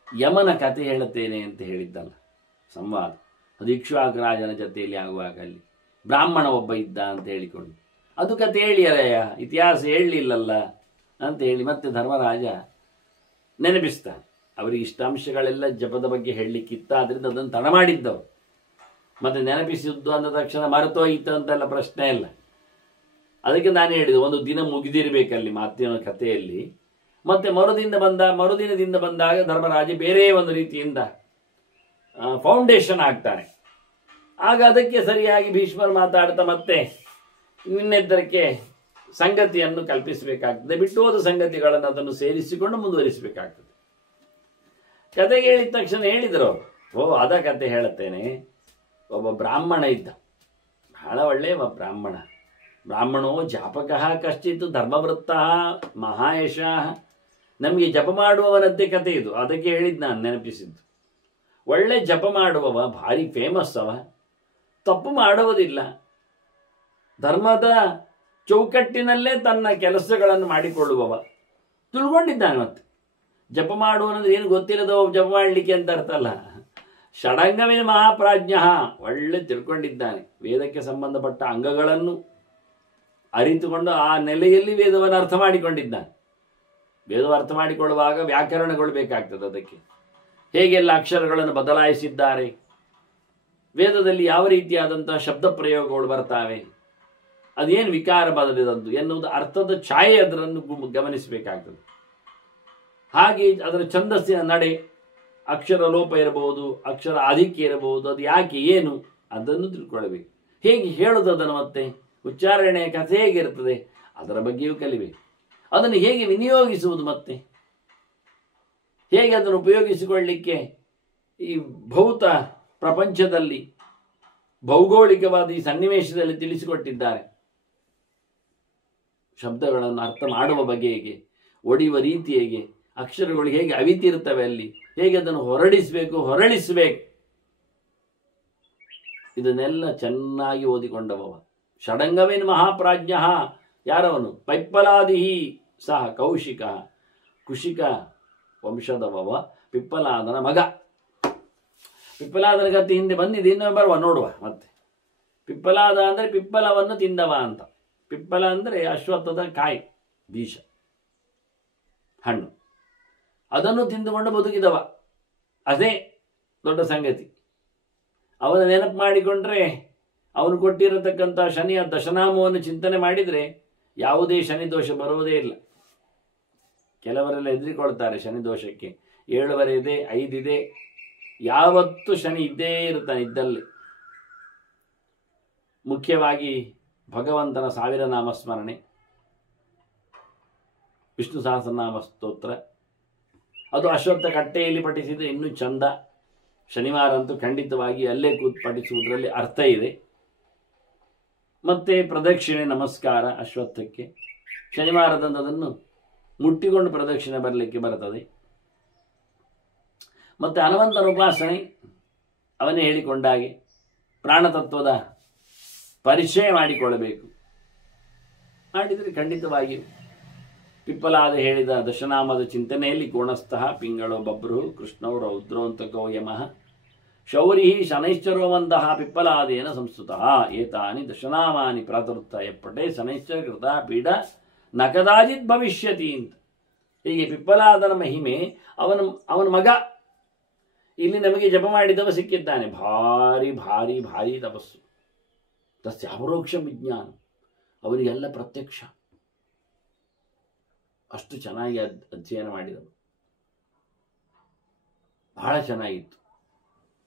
ಯಮನ ಕತೆ ಹೇಳುತ್ತೇನೆ ಅಂತ ಹೇಳಿದ್ದಲ್ಲ ಸಂವಾದ. ಅದು ಇಕ್ಷ್ವಾಕು ರಾಜನ ಜೊತೆಯಲ್ಲಿ ಆಗುವಾಗ ಅಲ್ಲಿ ಬ್ರಾಹ್ಮಣ ಒಬ್ಬ ಇದ್ದ ಅಂತ ಹೇಳಿಕೊಂಡು ಅದು ಕತೆ ಹೇಳಿಯರಯ್ಯ, ಇತಿಹಾಸ ಹೇಳಲಿಲ್ಲಲ್ಲ ಅಂತ ಹೇಳಿ ಮತ್ತೆ ಧರ್ಮರಾಜ ನೆನಪಿಸ್ತಾನೆ. ಅವರಿಗೆ ಇಷ್ಟಾಂಶಗಳೆಲ್ಲ ಜಪದ ಬಗ್ಗೆ ಹೇಳಲಿಕ್ಕಿತ್ತ, ಅದರಿಂದ ಅದನ್ನು ತಡ ಮಾಡಿದ್ದವರು. ಮತ್ತೆ ನೆನಪಿಸಿದ್ದು ಅಂದ ತಕ್ಷಣ ಮರೆತೋಯಿತು ಅಂತೆಲ್ಲ ಪ್ರಶ್ನೆ ಇಲ್ಲ. ಅದಕ್ಕೆ ನಾನು ಹೇಳಿದೆ, ಒಂದು ದಿನ ಮುಗಿದಿರಬೇಕಲ್ಲಿ ಮಾತಿನ ಕಥೆಯಲ್ಲಿ. ಮತ್ತೆ ಮರುದಿನದಿಂದ ಬಂದಾಗ ಧರ್ಮರಾಜ ಬೇರೆ ಒಂದು ರೀತಿಯಿಂದ ಫೌಂಡೇಶನ್ ಆಗ್ತಾನೆ. ಆಗ ಅದಕ್ಕೆ ಸರಿಯಾಗಿ ಭೀಷ್ಮರು ಮಾತಾಡ್ತಾ ಮತ್ತೆ ಇನ್ನೆದ್ದರಕ್ಕೆ ಸಂಗತಿಯನ್ನು ಕಲ್ಪಿಸಬೇಕಾಗ್ತದೆ. ಬಿಟ್ಟು ಹೋದ ಸಂಗತಿಗಳನ್ನು ಅದನ್ನು ಸೇರಿಸಿಕೊಂಡು ಮುಂದುವರಿಸಬೇಕಾಗ್ತದೆ. ಕತೆ ಹೇಳಿದ ತಕ್ಷಣ ಹೇಳಿದರು, ಓ ಅದ ಕತೆ ಹೇಳುತ್ತೇನೆ. ಒಬ್ಬ ಬ್ರಾಹ್ಮಣ ಇದ್ದ, ಬಹಳ ಒಳ್ಳೆಯ ಬ್ರಾಹ್ಮಣ. ಬ್ರಾಹ್ಮಣೋ ಜಾಪಕಃ ಕಶ್ಚಿತ್ ಧರ್ಮವೃತ್ತ ಮಹಾಯಶ. ನಮಗೆ ಜಪ ಮಾಡುವವನದ್ದೇ ಕತೆ ಇದು, ಅದಕ್ಕೆ ಹೇಳಿದ್ದು ನಾನು ನೆನಪಿಸಿದ್ದು. ಒಳ್ಳೆ ಜಪ ಮಾಡುವವ, ಭಾರಿ ಫೇಮಸ್ ಅವ, ತಪ್ಪು ಮಾಡುವುದಿಲ್ಲ, ಧರ್ಮದ ಚೌಕಟ್ಟಿನಲ್ಲೇ ತನ್ನ ಕೆಲಸಗಳನ್ನು ಮಾಡಿಕೊಳ್ಳುವವ, ತಿಳ್ಕೊಂಡಿದ್ದಾನೆ. ಮತ್ತೆ ಜಪ ಮಾಡುವನಂದ್ರೆ ಏನು ಗೊತ್ತಿಲ್ಲದವ ಜಪ ಮಾಡಲಿಕ್ಕೆ ಅಂತ ಅರ್ಥ ಅಲ್ಲ. ಷಡಂಗವೇ ಮಹಾಪ್ರಾಜ್ಞ, ಒಳ್ಳೆ ತಿಳ್ಕೊಂಡಿದ್ದಾನೆ. ವೇದಕ್ಕೆ ಸಂಬಂಧಪಟ್ಟ ಅಂಗಗಳನ್ನು ಅರಿತುಕೊಂಡು ಆ ನೆಲೆಯಲ್ಲಿ ವೇದವನ್ನು ಅರ್ಥ ಮಾಡಿಕೊಂಡಿದ್ದಾನೆ. ವೇದವನ್ನು ಅರ್ಥ ಮಾಡಿಕೊಳ್ಳುವಾಗ ವ್ಯಾಕರಣಗೊಳ್ಳಬೇಕಾಗ್ತದೆ. ಅದಕ್ಕೆ ಹೇಗೆಲ್ಲ ಅಕ್ಷರಗಳನ್ನು ಬದಲಾಯಿಸಿದ್ದಾರೆ, ವೇದದಲ್ಲಿ ಯಾವ ರೀತಿಯಾದಂತಹ ಶಬ್ದ ಪ್ರಯೋಗಗಳು ಬರ್ತಾವೆ, ಅದೇನು ವಿಕಾರ ಬದಲಿದದ್ದು ಎನ್ನುವುದು ಅರ್ಥದ ಛಾಯೆ ಅದನ್ನು ಗಮನಿಸಬೇಕಾಗ್ತದೆ. ಹಾಗೆ ಅದರ ಛಂದಸ್ಸಿನ ನಡೆ, ಅಕ್ಷರ ಲೋಪ ಇರಬಹುದು, ಅಕ್ಷರ ಅಧಿಕ ಇರಬಹುದು, ಅದು ಯಾಕೆ ಏನು ಅದನ್ನು ತಿಳ್ಕೊಳ್ಬೇಕು. ಹೇಗೆ ಹೇಳೋದು ಅದನ್ನು, ಮತ್ತೆ ಉಚ್ಚಾರಣೆಯ ಕಥೆ ಹೇಗಿರ್ತದೆ ಅದರ ಬಗ್ಗೆಯೂ ಕಲಿಬೇಕು. ಅದನ್ನು ಹೇಗೆ ವಿನಿಯೋಗಿಸುವುದು, ಮತ್ತೆ ಹೇಗೆ ಅದನ್ನು ಉಪಯೋಗಿಸಿಕೊಳ್ಳಲಿಕ್ಕೆ ಈ ಭೌತ ಪ್ರಪಂಚದಲ್ಲಿ ಭೌಗೋಳಿಕವಾದ ಈ ಸನ್ನಿವೇಶದಲ್ಲಿ ತಿಳಿಸಿಕೊಟ್ಟಿದ್ದಾರೆ. ಶಬ್ದಗಳನ್ನು ಅರ್ಥ ಮಾಡುವ ಬಗೆ ಹೇಗೆ, ಒಡೆಯುವ ರೀತಿ ಹೇಗೆ, ಅಕ್ಷರಗಳು ಹೇಗೆ ಅವಿತಿರ್ತವೆ ಅಲ್ಲಿ, ಹೇಗೆ ಅದನ್ನು ಹೊರಳಿಸಬೇಕು, ಇದನ್ನೆಲ್ಲ ಚೆನ್ನಾಗಿ ಓದಿಕೊಂಡವ. ಷಡಂಗವೇನ್ ಮಹಾಪ್ರಾಜ್ಞ. ಯಾರವನು? ಪೈಪ್ಪಲಾದಿಹಿ ಸಹ ಕೌಶಿಕ, ಕುಶಿಕ ವಂಶದವವ, ಪಿಪ್ಪಲಾದನ ಮಗ. ಪಿಪ್ಪಲಾದನ ಗತಿ ಹಿಂದೆ ಬಂದಿದೆ, ಇನ್ನೊಮ್ಮೆ ಬರುವ ನೋಡುವ. ಮತ್ತೆ ಪಿಪ್ಪಲಾದ ಅಂದರೆ ಪಿಪ್ಪಲವನ್ನು ತಿಂದವ ಅಂತ. ಪಿಪ್ಪಲ ಅಂದರೆ ಅಶ್ವತ್ಥದ ಕಾಯಿ, ಬೀಜ, ಹಣ್ಣು. ಅದನ್ನು ತಿಂದುಕೊಂಡು ಬದುಕಿದವ, ಅದೇ ದೊಡ್ಡ ಸಂಗತಿ. ಅವನ ನೆನಪು ಮಾಡಿಕೊಂಡ್ರೆ, ಅವನು ಕೊಟ್ಟಿರತಕ್ಕಂಥ ಶನಿಯ ದಶನಾಮವನ್ನು ಚಿಂತನೆ ಮಾಡಿದರೆ ಯಾವುದೇ ಶನಿ ದೋಷ ಬರುವುದೇ ಇಲ್ಲ. ಕೆಲವರೆಲ್ಲ ಹೆದರಿಕೊಳ್ತಾರೆ ಶನಿ ದೋಷಕ್ಕೆ. 7 ಇದೆ, 5 ಇದೆ, ಯಾವತ್ತು ಶನಿ ಇದ್ದೇ ಇರ್ತಾನೆ ಇದ್ದಲ್ಲಿ. ಮುಖ್ಯವಾಗಿ ಭಗವಂತನ 1000 ನಾಮಸ್ಮರಣೆ, ವಿಷ್ಣು ಸಹಸ್ರನಾಮ ಸ್ತೋತ್ರ, ಅದು ಅಶ್ವತ್ಥ ಕಟ್ಟೆಯಲ್ಲಿ ಪಠಿಸಿದರೆ ಇನ್ನೂ ಚಂದ. ಶನಿವಾರ ಅಂತೂ ಖಂಡಿತವಾಗಿ ಅಲ್ಲೇ ಕೂತು ಪಠಿಸುವುದರಲ್ಲಿ ಅರ್ಥ ಇದೆ. ಮತ್ತೆ ಪ್ರದಕ್ಷಿಣೆ ನಮಸ್ಕಾರ ಅಶ್ವತ್ಥಕ್ಕೆ, ಶನಿವಾರದಂದು ಅದನ್ನು ಮುಟ್ಟಿಕೊಂಡು ಪ್ರದಕ್ಷಿಣೆ ಬರಲಿಕ್ಕೆ ಬರ್ತದೆ. ಮತ್ತೆ ಹನುಮಂತನ ಉಪಾಸನೆ, ಅವನೇ ಹೇಳಿಕೊಂಡಾಗೆ ಪ್ರಾಣತತ್ವದ ಪರಿಚಯ ಮಾಡಿಕೊಳ್ಳಬೇಕು. ಮಾಡಿದರೆ ಖಂಡಿತವಾಗಿಯೂ ಪಿಪ್ಪಲಾದ ಹೇಳಿದ ದಶನಾಮದ ಚಿಂತನೆಯಲ್ಲಿ ಕೋಣಸ್ಥಃ ಪಿಂಗಳೋ ಬಭ್ರು ಕೃಷ್ಣೋ ರೌದ್ರೋಂತಕೋ ಯಮಃ ಶೌರಿ ಶನೈಶ್ಚರೋವಂತಹ ಪಿಪ್ಪಲಾದೇನ ಸಂಸ್ಕೃತಃ ಏತಾನಿ ದಶನಾಮಾನಿ ಪ್ರಾತರುತ್ತ ಎಪ್ಪಟೆ ಶನೈಶ್ಚರ ಕೃತ ಪೀಡ ನಕದಾಜಿತ್ ಭವಿಷ್ಯತಿ ಅಂತ. ಹೀಗೆ ಪಿಪ್ಪಲಾದನ ಮಹಿಮೆ, ಅವನ ಮಗ ಇಲ್ಲಿ ನಮಗೆ ಜಪ ಮಾಡಿದವ ಸಿಕ್ಕಿದ್ದಾನೆ. ಭಾರಿ ಭಾರಿ ಭಾರಿ ತಪಸ್ಸು, ತಸ್ಯ ಅಪರೋಕ್ಷ ವಿಜ್ಞಾನ, ಅವರಿಗೆಲ್ಲ ಪ್ರತ್ಯಕ್ಷ. ಅಷ್ಟು ಚೆನ್ನಾಗಿ ಅಧ್ಯಯನ ಮಾಡಿದವು, ಬಹಳ ಚೆನ್ನಾಗಿತ್ತು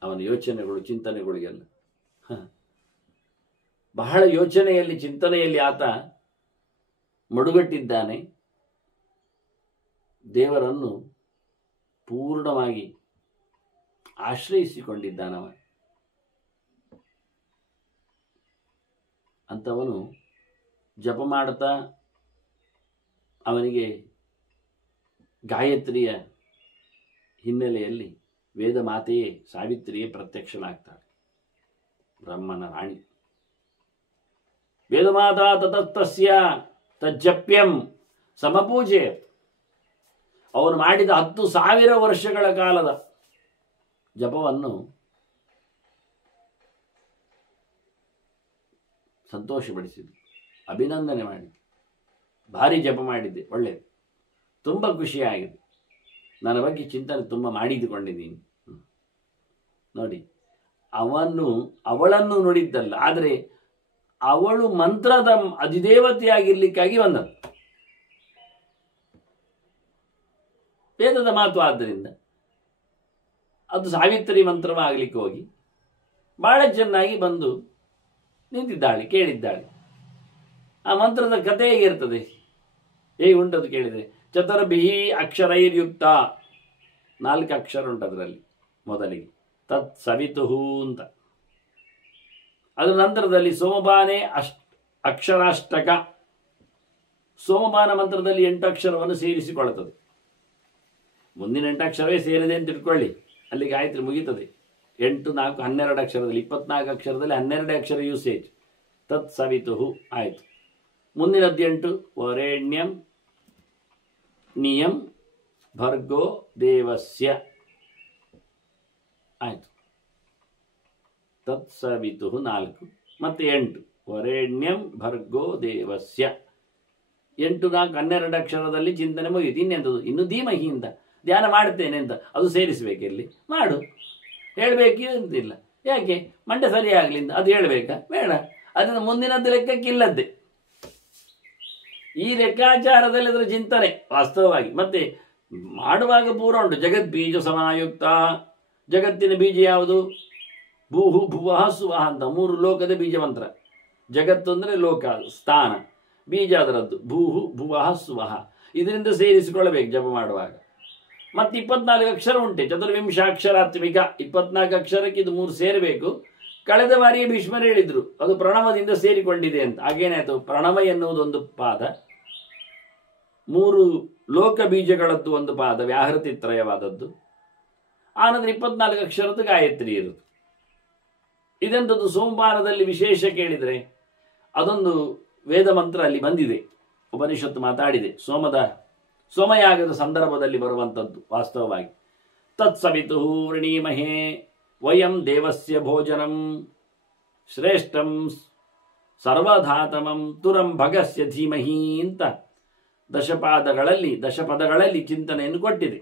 ಅವನ ಯೋಚನೆಗಳು, ಚಿಂತನೆಗಳಿಗೆಲ್ಲ. ಬಹಳ ಯೋಚನೆಯಲ್ಲಿ, ಚಿಂತನೆಯಲ್ಲಿ ಆತ ಮಡುಗಟ್ಟಿದ್ದಾನೆ. ದೇವರನ್ನು ಪೂರ್ಣವಾಗಿ ಆಶ್ರಯಿಸಿಕೊಂಡಿದ್ದಾನವ. ಅಂಥವನು ಜಪ ಮಾಡುತ್ತಾ ಅವನಿಗೆ ಗಾಯತ್ರಿಯ ಹಿನ್ನೆಲೆಯಲ್ಲಿ ವೇದ ಮಾತೆಯೇ ಸಾವಿತ್ರಿಯೇ ಪ್ರತ್ಯಕ್ಷನಾಗ್ತಾಳೆ, ಬ್ರಹ್ಮನ ರಾಣಿ. ವೇದಮಾತಾ ತತಸ್ತಸ್ಯ ತಜ್ಜಪ್ಯಂ ಸಮಪೂಜೆ. ಅವನು ಮಾಡಿದ 10,000 ವರ್ಷಗಳ ಕಾಲದ ಜಪವನ್ನು ಸಂತೋಷಪಡಿಸಿದ್ದು, ಅಭಿನಂದನೆ ಮಾಡಿ, ಭಾರಿ ಜಪ ಮಾಡಿದ್ದೆ, ಒಳ್ಳೆಯದು, ತುಂಬ ಖುಷಿಯಾಗಿದೆ, ನನ್ನ ಬಗ್ಗೆ ಚಿಂತನೆ ತುಂಬ ಮಾಡಿದುಕೊಂಡಿದ್ದೀನಿ. ನೋಡಿ, ಅವಳನ್ನು ನುಡಿದ್ದಲ್ಲ, ಆದರೆ ಅವಳು ಮಂತ್ರದ ಅಧಿದೇವತೆಯಾಗಿರ್ಲಿಕ್ಕಾಗಿ ಬಂದದ್ದು, ವೇದದ ಮಾತು. ಆದ್ದರಿಂದ ಅದು ಸಾವಿತ್ರಿ ಮಂತ್ರವಾಗಲಿಕ್ಕೆ ಹೋಗಿ ಬಹಳ ಚೆನ್ನಾಗಿ ಬಂದು ನಿಂತಿದ್ದಾಳೆ, ಕೇಳಿದ್ದಾಳೆ. ಆ ಮಂತ್ರದ ಕಥೆ ಹೇಗಿರ್ತದೆ, ಹೇಗೆ ಉಂಟದು ಕೇಳಿದರೆ, ಚತುರ್ಭಿಹಿ ಅಕ್ಷರೈರ್ಯುಕ್ತ, 4 ಅಕ್ಷರ ಉಂಟದರಲ್ಲಿ. ಮೊದಲಿಗೆ ತತ್ ಸವಿತುಹು ಅಂತ, ಅದರ ನಂತರದಲ್ಲಿ ಸೋಮಪಾನೆ ಅಕ್ಷರಾಷ್ಟಕ, ಸೋಮಪಾನ ಮಂತ್ರದಲ್ಲಿ 8 ಅಕ್ಷರವನ್ನು ಸೇರಿಸಿಕೊಳ್ಳುತ್ತದೆ. ಮುಂದಿನ 8 ಅಕ್ಷರವೇ ಸೇರಿದೆ ಅಂತ ತಿಳ್ಕೊಳ್ಳಿ, ಅಲ್ಲಿಗೆ ಆಯ್ತು, ಮುಗೀತದೆ. 8, 4, 12 ಅಕ್ಷರದಲ್ಲಿ, 24 ಅಕ್ಷರದಲ್ಲಿ 12 ಅಕ್ಷರ ಯೂಸೇಜ್. ತತ್ ಸವಿತುಹು ಆಯಿತು. ಮುಂದಿನದ್ದು 8, ವರೇಣ್ಯಂ ನಿಯಂ ಭರ್ಗೋ ದೇವಸ್ಯ ಆಯಿತು. ತತ್ ಸವಿತುಹು 4 ಮತ್ತೆ 8, ವರೇಣ್ಯಂ ಭರ್ಗೋ ದೇವಸ್ಯ. 8, 4, 12 ಅಕ್ಷರದಲ್ಲಿ ಚಿಂತನೆ ಮುಗಿಯಿತು. ಇನ್ನೆಂಥದ್ದು, ಇನ್ನು ಧೀಮಹಿಯಿಂದ ಧ್ಯಾನ ಮಾಡುತ್ತೇನೆ ಅಂತ ಅದು ಸೇರಿಸಬೇಕು. ಇಲ್ಲಿ ಮಾಡು, ಹೇಳಬೇಕು ಅಂತಿಲ್ಲ. ಯಾಕೆ, ಮಂಡೆ ಸರಿ ಆಗಲಿಂದ ಅದು ಹೇಳಬೇಕಾ, ಬೇಡ. ಅದನ್ನು ಮುಂದಿನದ್ದು ಲೆಕ್ಕಕ್ಕಿಲ್ಲದ್ದೇ. ಈ ಲೆಕ್ಕಾಚಾರದಲ್ಲಿ ಅದರ ಚಿಂತನೆ ವಾಸ್ತವವಾಗಿ ಮತ್ತೆ ಮಾಡುವಾಗ ಪೂರ ಉಂಟು. ಜಗತ್ ಬೀಜ ಸಮಾಯುಕ್ತ, ಜಗತ್ತಿನ ಬೀಜ ಯಾವುದು, ಭೂಹು ಭುವಃ ಸುವಃ ಅಂತ 3 ಲೋಕದ ಬೀಜ ಮಂತ್ರ. ಜಗತ್ತು ಅಂದರೆ ಲೋಕ, ಸ್ಥಾನ, ಬೀಜ ಅದರದ್ದು ಭೂಹು ಭುವಃ ಸುವಃ. ಇದರಿಂದ ಸೇರಿಸಿಕೊಳ್ಳಬೇಕು ಜಪ ಮಾಡುವಾಗ. ಮತ್ತೆ 24 ಅಕ್ಷರ ಉಂಟೆ, ಚತುರ್ವಿಂಶಾಕ್ಷರಾತ್ಮಿಕ, 24 ಅಕ್ಷರಕ್ಕೆ ಇದು 3 ಸೇರಬೇಕು. ಕಳೆದ ಬಾರಿಯೇ ಭೀಷ್ಮರು ಹೇಳಿದ್ರು ಅದು ಪ್ರಣವದಿಂದ ಸೇರಿಕೊಂಡಿದೆ ಅಂತ. ಹಾಗೇನಾಯ್ತು, ಪ್ರಣವ ಎನ್ನುವುದೊಂದು ಪಾದ, 3 ಲೋಕ ಬೀಜಗಳದ್ದು ಒಂದು ಪಾದ, ವ್ಯಾಹೃತಿತ್ರಯವಾದದ್ದು. ಆನಂತರ 24 ಅಕ್ಷರದ ಗಾಯತ್ರಿ ಇರುವುದು. ಇದೆಂಥದ್ದು, ಸೋಮಪಾನದಲ್ಲಿ ವಿಶೇಷ ಕೇಳಿದರೆ ಅದೊಂದು ವೇದ ಮಂತ್ರ ಅಲ್ಲಿ ಬಂದಿದೆ, ಉಪನಿಷತ್ತು ಮಾತಾಡಿದೆ. ಸೋಮಯಾಗದ ಸಂದರ್ಭದಲ್ಲಿ ಬರುವಂಥದ್ದು ವಾಸ್ತವವಾಗಿ. ತತ್ಸವಿತು ವೃಣೀಮಹೇ ವಯಂ ದೇವಸ್ಯ ಭೋಜನಂ ಶ್ರೇಷ್ಠಂ ಸರ್ವಧಾತಮಂ ತುರಂ ಭಗಸ್ಯ ಧೀಮಹಿ ಅಂತ ದಶಪದಗಳಲ್ಲಿ ಚಿಂತನೆಯನ್ನು ಕೊಟ್ಟಿದೆ.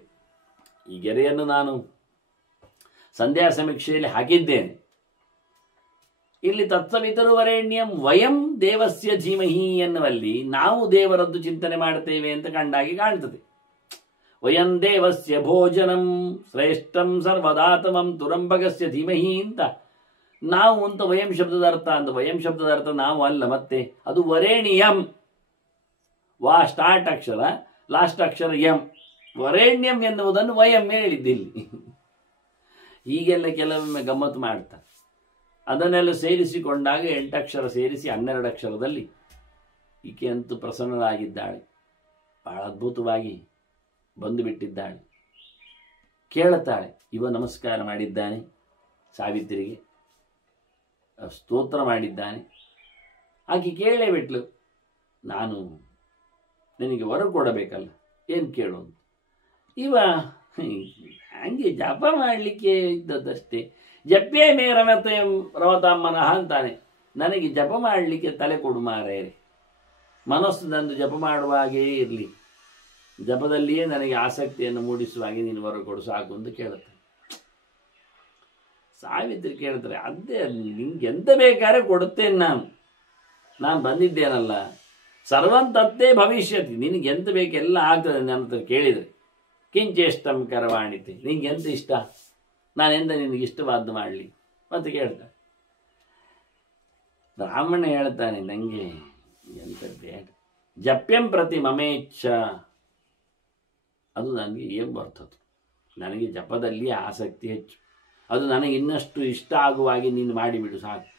ಈ ಗೆರೆಯನ್ನು ನಾನು ಸಂಧ್ಯಾ ಸಮೀಕ್ಷೆಯಲ್ಲಿ ಹಾಕಿದ್ದೇನೆ. ಇಲ್ಲಿ ತತ್ಸವಿತರು ವರೇಣ್ಯಂ ವಯಂ ದೇವಸ್ಯ ಧೀಮಹಿ ಎನ್ನುವಲ್ಲಿ ನಾವು ದೇವರದ್ದು ಚಿಂತನೆ ಮಾಡ್ತೇವೆ ಅಂತ ಕಂಡಾಗಿ ಕಾಣ್ತದೆ. ವಯಂ ದೇವಸ್ಯ ಭೋಜನಂ ಶ್ರೇಷ್ಠಂ ಸರ್ವದಾತಮಂ ತುರಂಬಗಸ್ಯ ಧೀಮಹಿ ಅಂತ ನಾವು ಅಂತ ವಯಂ ಶಬ್ದದ ಅರ್ಥ ಅಂತ. ವಯಂ ಶಬ್ದದ ಅರ್ಥ ನಾವು ಅಲ್ಲ, ಮತ್ತೆ ಅದು ವರೇಣ್ಯಂ, ವಾ ಸ್ಟಾರ್ಟ್ ಅಕ್ಷರ, ಲಾಸ್ಟ್ ಅಕ್ಷರ ಎಂ. ವರೇಣ್ಯಂ ಎನ್ನುವುದನ್ನು ವಯಂ ಹೇಳಿದ್ದಿಲ್ಲಿ. ಹೀಗೆಲ್ಲ ಕೆಲವೊಮ್ಮೆ ಗಮ್ಮತ್ತು ಮಾಡ್ತಾರೆ. ಅದನ್ನೆಲ್ಲ ಸೇರಿಸಿಕೊಂಡಾಗ 8 ಅಕ್ಷರ ಸೇರಿಸಿ 12 ಅಕ್ಷರದಲ್ಲಿ ಈಕೆ ಅಂತೂ ಪ್ರಸನ್ನರಾಗಿದ್ದಾಳೆ. ಬಹಳ ಅದ್ಭುತವಾಗಿ ಬಂದು ಬಿಟ್ಟಿದ್ದಾಳೆ. ಕೇಳುತ್ತಾಳೆ, ಇವ ನಮಸ್ಕಾರ ಮಾಡಿದ್ದಾನೆ ಸಾವಿತ್ರಿಗೆ, ಸ್ತೋತ್ರ ಮಾಡಿದ್ದಾನೆ. ಆಕೆ ಕೇಳೇ ಬಿಟ್ಲು, ನಾನು ನಿನಗೆ ವರ ಕೊಡಬೇಕಲ್ಲ, ಏನು ಕೇಳು ಅಂತ. ಇವ ಹಂಗೆ ಜಪ ಮಾಡಲಿಕ್ಕೆ ಇದ್ದದ್ದಷ್ಟೇ. ಜಪ್ಯೇ ಮೇ ರವತಾಮ್ಮನಃ ಅಂತಾನೆ, ನನಗೆ ಜಪ ಮಾಡಲಿಕ್ಕೆ ತಲೆ ಕೊಡು ಮಾರೇರೆ, ಮನಸ್ಸು ನಂದು ಜಪ ಮಾಡುವಾಗೇ ಇರಲಿ, ಜಪದಲ್ಲಿಯೇ ನನಗೆ ಆಸಕ್ತಿಯನ್ನು ಮೂಡಿಸುವಾಗೆ ನೀನು ವರ ಕೊಡು ಸಾಕು ಅಂತ ಕೇಳುತ್ತೆ. ಸಾವಿತ್ರಿ ಕೇಳ್ತಾರೆ, ಅದೇ ನಿಂಗೆ ಎಂತ ಬೇಕಾದ್ರೆ ಕೊಡುತ್ತೇನೆ, ನಾನು ಬಂದಿದ್ದೇನಲ್ಲ, ಸರ್ವಂತತ್ತೇ ಭವಿಷ್ಯತಿ, ನಿನಗೆ ಎಂತ ಬೇಕೆಲ್ಲ ಆಗ್ತದೆ ನನ್ನ ಹತ್ರ ಕೇಳಿದರೆ. ಕಿಂಚೇಷ್ಟಂ ಕರವಾಣಿತೆ, ನಿಂಗೆ ಎಂತ ಇಷ್ಟ, ನಾನೆಂದ ನಿನಗೆ ಇಷ್ಟವಾದ್ದು ಮಾಡಲಿ ಮತ್ತೆ ಕೇಳ್ತಾನೆ. ಬ್ರಾಹ್ಮಣ ಹೇಳ್ತಾನೆ, ನನಗೆ ಎಂತ ಬೇಡ, ಜಪ್ಯಂ ಪ್ರತಿ ಮಮೇಚ್ಛ, ಅದು ನನಗೆ ಏನು ಬರ್ತದೆ, ನನಗೆ ಜಪದಲ್ಲಿ ಆಸಕ್ತಿ ಹೆಚ್ಚು, ಅದು ನನಗೆ ಇನ್ನಷ್ಟು ಇಷ್ಟ ಆಗುವಾಗೆ ನೀನು ಮಾಡಿಬಿಡು ಸಾಕು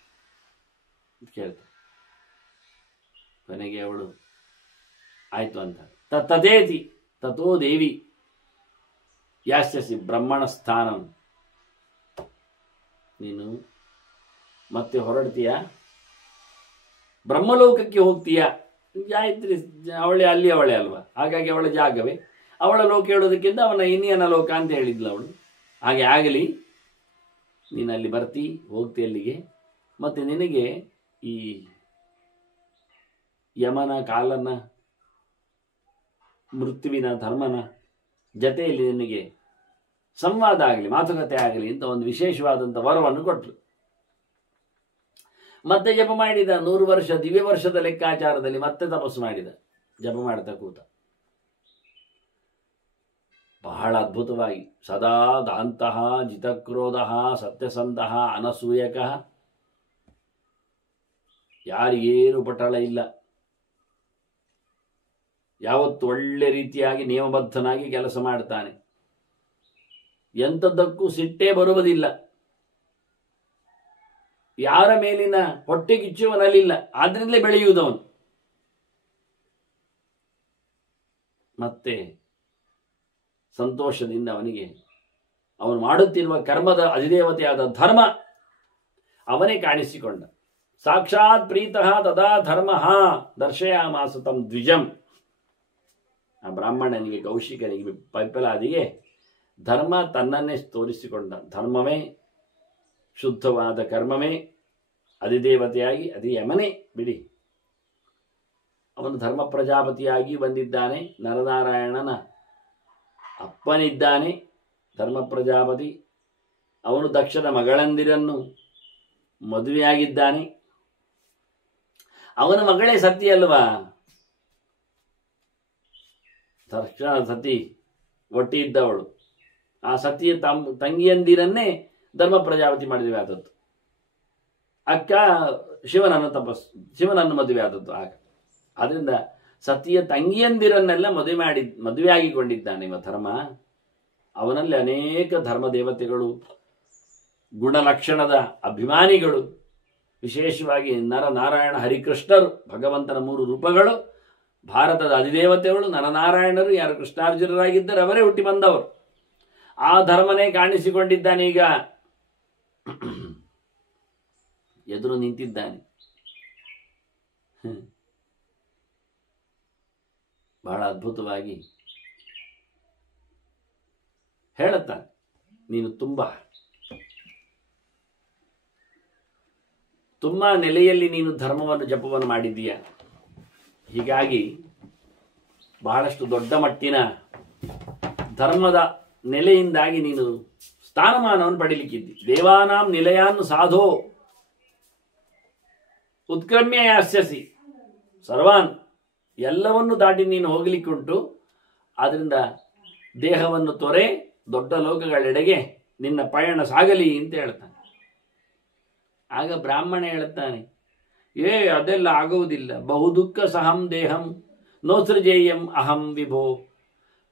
ಅಂತ ಕೇಳ್ತಾನೆ. ಕೊನೆಗೆ ಅವಳು ಆಯಿತು ಅಂತ, ತದೇತಿ ತಥೋ ದೇವಿ ಯಾಸ್ಯಸಿ ಬ್ರಹ್ಮಣ ಸ್ಥಾನಂ ನೀನು ಮತ್ತೆ ಹೊರಡ್ತೀಯ, ಬ್ರಹ್ಮಲೋಕಕ್ಕೆ ಹೋಗ್ತೀಯ. ಗಾಯತ್ರಿ ಅವಳೇ ಅಲ್ವಾ, ಹಾಗಾಗಿ ಅವಳ ಜಾಗವೇ ಅವಳ ಲೋಕ ಹೇಳೋದಕ್ಕಿಂತ ಅವನ ಇನ್ನಿಯನ ಲೋಕ ಅಂತ ಹೇಳಿದ್ಲು ಅವಳು. ಹಾಗೆ ಆಗಲಿ, ನೀನು ಅಲ್ಲಿ ಬರ್ತಿ, ಹೋಗ್ತಿ ಅಲ್ಲಿಗೆ. ಮತ್ತೆ ನಿನಗೆ ಈ ಯಮನ, ಕಾಲನ, ಮೃತ್ಯುವಿನ, ಧರ್ಮನ ಜತೆಯಲ್ಲಿ ನಿನಗೆ ಸಂವಾದ ಆಗಲಿ, ಮಾತುಕತೆ ಆಗಲಿ ಅಂತ ಒಂದು ವಿಶೇಷವಾದಂಥ ವರವನ್ನು ಕೊಟ್ಟರು. ಮತ್ತೆ ಜಪ ಮಾಡಿದ. 100 ವರ್ಷ ದಿವ್ಯ ವರ್ಷದ ಲೆಕ್ಕಾಚಾರದಲ್ಲಿ ಮತ್ತೆ ತಪಸ್ಸು ಮಾಡಿದ, ಜಪ ಮಾಡ್ತಾ ಕೂತ. ಬಹಳ ಅದ್ಭುತವಾಗಿ ಸದಾ ದಾಂತಹ ಜಿತಕ್ರೋಧ ಸತ್ಯಸಂತಹ ಅನಸೂಯಕ, ಯಾರಿಗೇನು ಪಟಳ ಇಲ್ಲ, ಯಾವತ್ತು ಒಳ್ಳೆ ರೀತಿಯಾಗಿ ನಿಯಮಬದ್ಧನಾಗಿ ಕೆಲಸ ಮಾಡ್ತಾನೆ, ಎಂಥದ್ದಕ್ಕೂ ಸಿಟ್ಟೇ ಬರುವುದಿಲ್ಲ, ಯಾರ ಮೇಲಿನ ಹೊಟ್ಟೆ ಕಿಚ್ಚುವನಲ್ಲಿಲ್ಲ, ಆದ್ರಿಂದಲೇ ಬೆಳೆಯುವುದವನು. ಮತ್ತೆ ಸಂತೋಷದಿಂದ ಅವನು ಮಾಡುತ್ತಿರುವ ಕರ್ಮದ ಅಧಿದೇವತೆಯಾದ ಧರ್ಮ ಅವನೇ ಕಾಣಿಸಿಕೊಂಡ. ಸಾಕ್ಷಾತ್ ಪ್ರೀತಃ ತದಾ ಧರ್ಮ ದರ್ಶಯಾಮಾಸ ತಂ ದ್ವಿಜಂ. ಆ ಬ್ರಾಹ್ಮಣನಿಗೆ, ಕೌಶಿಕನಿಗೆ, ಪೈಪಲಾದಿಗೆ ಧರ್ಮ ತನ್ನನ್ನೇ ತೋರಿಸಿಕೊಂಡ. ಧರ್ಮವೇ ಶುದ್ಧವಾದ ಕರ್ಮವೇ ಅಧಿದೇವತೆಯಾಗಿ, ಯಮನೇ ಬಿಡಿ, ಅವನು ಧರ್ಮ ಪ್ರಜಾಪತಿಯಾಗಿ ಬಂದಿದ್ದಾನೆ. ನರನಾರಾಯಣನ ಅಪ್ಪನಿದ್ದಾನೆ ಧರ್ಮ ಪ್ರಜಾಪತಿ. ಅವನು ದಕ್ಷನ ಮಗಳಂದಿರನ್ನು ಮದುವೆಯಾಗಿದ್ದಾನೆ. ಅವನ ಮಗಳೇ ಸತಿ ಅಲ್ವಾ, ದಕ್ಷ ಸತಿ ಒಟ್ಟಿ ಇದ್ದವಳು. ಆ ಸತಿಯ ತಂಗಿಯಂದಿರನ್ನೇ ಧರ್ಮ ಪ್ರಜಾಪತಿ ಮದುವೆ ಆದದ್ದು. ಅಕ್ಕ ಶಿವನನ್ನು ಮದುವೆ ಆದದ್ದು ಆಗ. ಆದ್ರಿಂದ ಸತಿಯ ತಂಗಿಯಂದಿರನ್ನೆಲ್ಲ ಮದುವೆಯಾಗಿಕೊಂಡಿದ್ದಾನೆ ಇವ ಧರ್ಮ. ಅವನಲ್ಲಿ ಅನೇಕ ಧರ್ಮ ದೇವತೆಗಳು, ಗುಣಲಕ್ಷಣದ ಅಭಿಮಾನಿಗಳು, ವಿಶೇಷವಾಗಿ ನರನಾರಾಯಣ ಹರಿಕೃಷ್ಣರು, ಭಗವಂತನ 3 ರೂಪಗಳು, ಭಾರತದ ಅಧಿದೇವತೆಗಳು ನರನಾರಾಯಣರು. ಯಾರು ಕೃಷ್ಣಾರ್ಜುನರಾಗಿದ್ದರೆ ಅವರೇ ಹುಟ್ಟಿ ಬಂದವರು. ಆ ಧರ್ಮನೇ ಕಾಣಿಸಿಕೊಂಡಿದ್ದಾನೀಗ, ಎದುರು ನಿಂತಿದ್ದಾನೆ. ಬಹಳ ಅದ್ಭುತವಾಗಿ ಹೇಳುತ್ತಾನೆ, ನೀನು ತುಂಬಾ ನೆಲೆಯಲ್ಲಿ ನೀನು ಧರ್ಮವನ್ನು ಜಪವನ್ನು ಮಾಡಿದ್ದೀಯ. ಹೀಗಾಗಿ ಬಹಳಷ್ಟು ದೊಡ್ಡ ಮಟ್ಟಿನ ಧರ್ಮದ ನೆಲೆಯಿಂದಾಗಿ ನೀನು ಸ್ಥಾನಮಾನವನ್ನು ಪಡೀಲಿಕ್ಕಿದ್ದಿ. ದೇವಾನಾಂ ನಿಲಯಾನ್ ಸಾಧೋ ಉತ್ಕ್ರಮ್ಯ ಯಾಸ್ಯಸಿ ಸರ್ವಾನ್. ಎಲ್ಲವನ್ನು ದಾಟಿ ನೀನು ಹೋಗಲಿಕ್ಕುಂಟು. ಆದ್ದರಿಂದ ದೇಹವನ್ನು ತೊರೆ ದೊಡ್ಡ ಲೋಕಗಳೆಡೆಗೆ ನಿನ್ನ ಪಯಣ ಸಾಗಲಿ ಅಂತ ಹೇಳ್ತಾನೆ. ಆಗ ಬ್ರಾಹ್ಮಣ ಹೇಳ್ತಾನೆ, ಅದೆಲ್ಲ ಆಗುವುದಿಲ್ಲ. ಬಹುದುಃಖ ಸಹಂ ದೇಹಂ ನೋಸೃಜೇಯಂ ಅಹಂ ವಿಭೋ.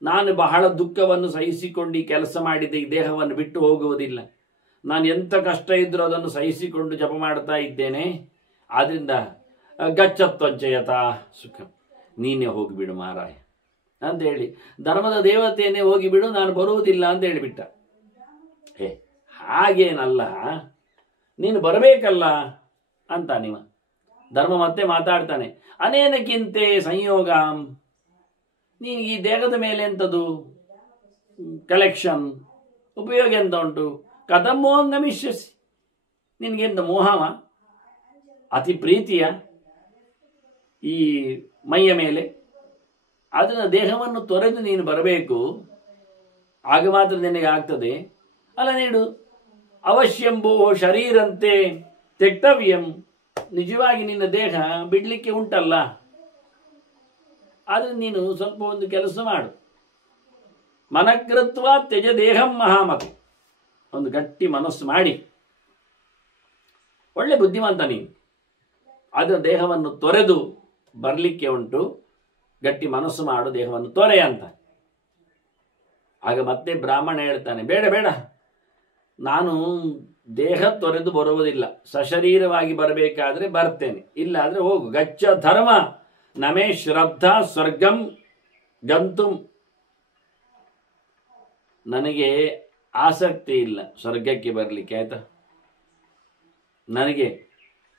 ನಾನು ಬಹಳ ದುಃಖವನ್ನು ಸಹಿಸಿಕೊಂಡು ಈ ಕೆಲಸ ಮಾಡಿದ್ದೆ, ಈ ದೇಹವನ್ನು ಬಿಟ್ಟು ಹೋಗುವುದಿಲ್ಲ. ನಾನು ಎಂಥ ಕಷ್ಟ ಇದ್ರೂ ಅದನ್ನು ಸಹಿಸಿಕೊಂಡು ಜಪ ಮಾಡ್ತಾ ಇದ್ದೇನೆ. ಆದ್ರಿಂದ ಗಚ್ಚತ್ವಜ್ಜಯತಾ ಸುಖ, ನೀನೇ ಹೋಗಿಬಿಡು ಮಾರಾಯ ಅಂತ ಹೇಳಿ, ಧರ್ಮದ ದೇವತೆಯನ್ನೇ ಹೋಗಿಬಿಡು, ನಾನು ಬರುವುದಿಲ್ಲ ಅಂತ ಹೇಳಿಬಿಟ್ಟ. ಹಾಗೇನಲ್ಲ, ನೀನು ಬರಬೇಕಲ್ಲ ಅಂತ ನೀವ. ಧರ್ಮ ಮತ್ತೆ ಮಾತಾಡ್ತಾನೆ, ಅನೇನಕ್ಕಿಂತೆ ಸಂಯೋಗ, ನೀನು ಈ ದೇಹದ ಮೇಲೆ ಎಂಥದ್ದು ಕಲೆಕ್ಷನ್, ಉಪಯೋಗ ಎಂತ ಉಂಟು? ಕಥಮೋಂಗಮಿಷ್ಯಸಿ, ನಿನಗೆಂತ ಮೋಹವ, ಅತಿ ಪ್ರೀತಿಯ ಈ ಮೈಯ ಮೇಲೆ? ಅದನ್ನು ದೇಹವನ್ನು ತೊರೆದು ನೀನು ಬರಬೇಕು, ಆಗ ಮಾತ್ರ ನಿನಗೆ ಆಗ್ತದೆ. ಅಲ್ಲ, ನೀಡು ಅವಶ್ಯಂಬೋ ಶರೀರಂತೆ ತ್ಯಕ್ತವ್ಯಂ, ನಿಜವಾಗಿ ನಿನ್ನ ದೇಹ ಬಿಡ್ಲಿಕ್ಕೆ ಉಂಟಲ್ಲ. ಆದ್ರೆ ನೀನು ಸ್ವಲ್ಪ ಒಂದು ಕೆಲಸ ಮಾಡು. ಮನಕೃತ್ವ ತ್ಯಜ ದೇಹಂ ಮಹಾಮತಿ, ಒಂದು ಗಟ್ಟಿ ಮನಸ್ಸು ಮಾಡಿ, ಒಳ್ಳೆ ಬುದ್ಧಿವಂತ ನೀನು, ಅದರ ದೇಹವನ್ನು ತೊರೆದು ಬರಲಿಕ್ಕೆ ಉಂಟು, ಗಟ್ಟಿ ಮನಸ್ಸು ಮಾಡು, ದೇಹವನ್ನು ತೊರೆ ಅಂತ. ಆಗ ಮತ್ತೆ ಬ್ರಾಹ್ಮಣ ಹೇಳ್ತಾನೆ, ಬೇಡ ಬೇಡ, ನಾನು ದೇಹ ತೊರೆದು ಬರುವುದಿಲ್ಲ, ಸಶರೀರವಾಗಿ ಬರಬೇಕಾದ್ರೆ ಬರ್ತೇನೆ, ಇಲ್ಲ ಆದ್ರೆ ಹೋಗು. ಗಚ್ಚ ಧರ್ಮ ನಮೇ ಶ್ರದ್ಧಾ ಸ್ವರ್ಗಂ ಗಂತುಂ, ನನಗೆ ಆಸಕ್ತಿ ಇಲ್ಲ ಸ್ವರ್ಗಕ್ಕೆ ಬರಲಿಕ್ಕೆ, ಆಯ್ತಾ? ನನಗೆ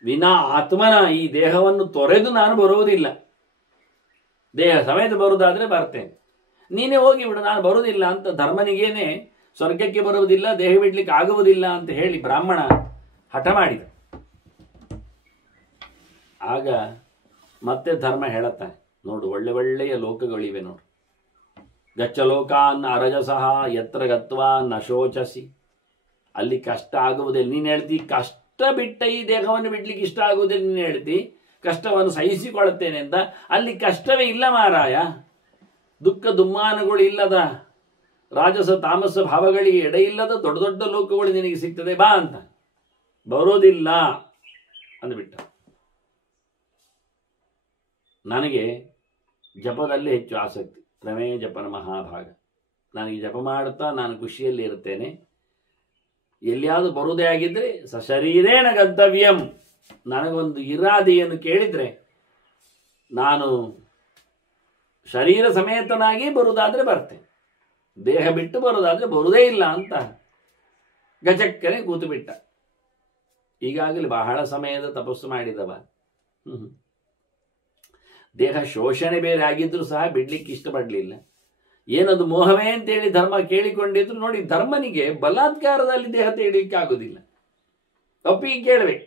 ವಿನಾ ಆತ್ಮನ ಈ ದೇಹವನ್ನು ತೊರೆದು ನಾನು ಬರುವುದಿಲ್ಲ. ದೇಹ ಸಮೇತ ಬರುವುದಾದ್ರೆ ಬರ್ತೇನೆ, ನೀನೇ ಹೋಗಿ ಬಿಡು, ನಾನು ಬರುವುದಿಲ್ಲ ಅಂತ ಧರ್ಮನಿಗೇನೆ ಸ್ವರ್ಗಕ್ಕೆ ಬರುವುದಿಲ್ಲ, ದೇಹ ಬಿಡ್ಲಿಕ್ಕೆ ಆಗುವುದಿಲ್ಲ ಅಂತ ಹೇಳಿ ಬ್ರಾಹ್ಮಣ ಹಠ ಮಾಡಿದ. ಆಗ ಮತ್ತೆ ಧರ್ಮ ಹೇಳುತ್ತಾನೆ, ನೋಡು ಒಳ್ಳೆ ಒಳ್ಳೆಯ ಲೋಕಗಳಿವೆ ನೋಡು. ಗಚ್ಚ ಲೋಕಾನ್ ಅರಜಸಃ ಯತ್ರ ಗತ್ವಾ ನ ಶೋಚಸಿ. ಅಲ್ಲಿ ಕಷ್ಟ ಆಗುವುದಿಲ್ಲ. ನೀನು ಹೇಳ್ತಿ ಕಷ್ಟ ಬಿಟ್ಟ ಈ ದೇಹವನ್ನು ಬಿಡ್ಲಿಕ್ಕೆ ಇಷ್ಟ ಆಗುವುದಿಲ್ಲ, ನೀನು ಹೇಳ್ತಿ ಕಷ್ಟವನ್ನು ಸಹಿಸಿಕೊಳ್ಳುತ್ತೇನೆ ಅಂತ. ಅಲ್ಲಿ ಕಷ್ಟವೇ ಇಲ್ಲ ಮಾರಾಯ. ದುಃಖ ದುಮ್ಮಾನಗಳು ಇಲ್ಲದ, ರಾಜಸ ತಾಮಸ ಭಾವಗಳಿಗೆ ಎಡೆ ಇಲ್ಲದ ದೊಡ್ಡ ದೊಡ್ಡ ಲೋಕಗಳು ನಿನಗೆ ಸಿಗ್ತದೆ, ಬಾ ಅಂತ. ಬರೋದಿಲ್ಲ ಅಂದ್ಬಿಟ್ಟ. ನನಗೆ ಜಪದಲ್ಲಿ ಹೆಚ್ಚು ಆಸಕ್ತಿ, ರಮೇ ಜಪನ ಮಹಾಭಾಗ. ನನಗೆ ಜಪ ಮಾಡುತ್ತಾ ನಾನು ಖುಷಿಯಲ್ಲಿ ಇರುತ್ತೇನೆ. ಎಲ್ಲಿಯಾದರೂ ಬರುವುದೇ ಆಗಿದ್ರೆ ಸಶರೀರೇಣ ಗಂತವ್ಯಂ. ನನಗೊಂದು ಇರಾದೆಯನ್ನು ಕೇಳಿದರೆ ನಾನು ಶರೀರ ಸಮೇತನಾಗಿ ಬರುವುದಾದ್ರೆ ಬರ್ತೇನೆ, ದೇಹ ಬಿಟ್ಟು ಬರುವುದಾದ್ರೆ ಬರುವುದೇ ಇಲ್ಲ ಅಂತ ಗಜಕ್ಕನೆ ಕೂತು ಬಿಟ್ಟ. ಈಗಾಗಲೇ ಬಹಳ ಸಮಯದ ತಪಸ್ಸು ಮಾಡಿದವ. ದೇಹ ಶೋಷಣೆ ಬೇರೆ ಆಗಿದ್ರು ಸಹ ಬಿಡ್ಲಿಕ್ಕೆ ಇಷ್ಟಪಡಲಿಲ್ಲ. ಏನದು ಮೋಹವೇ ಅಂತೇಳಿ ಧರ್ಮ ಕೇಳಿಕೊಂಡಿದ್ರು. ನೋಡಿ, ಧರ್ಮನಿಗೆ ಬಲಾತ್ಕಾರದಲ್ಲಿ ದೇಹ ತೆಗಿಲಿಕ್ಕೆ ಆಗುದಿಲ್ಲ, ಒಪ್ಪಿಗೆ ಕೇಳಬೇಕು.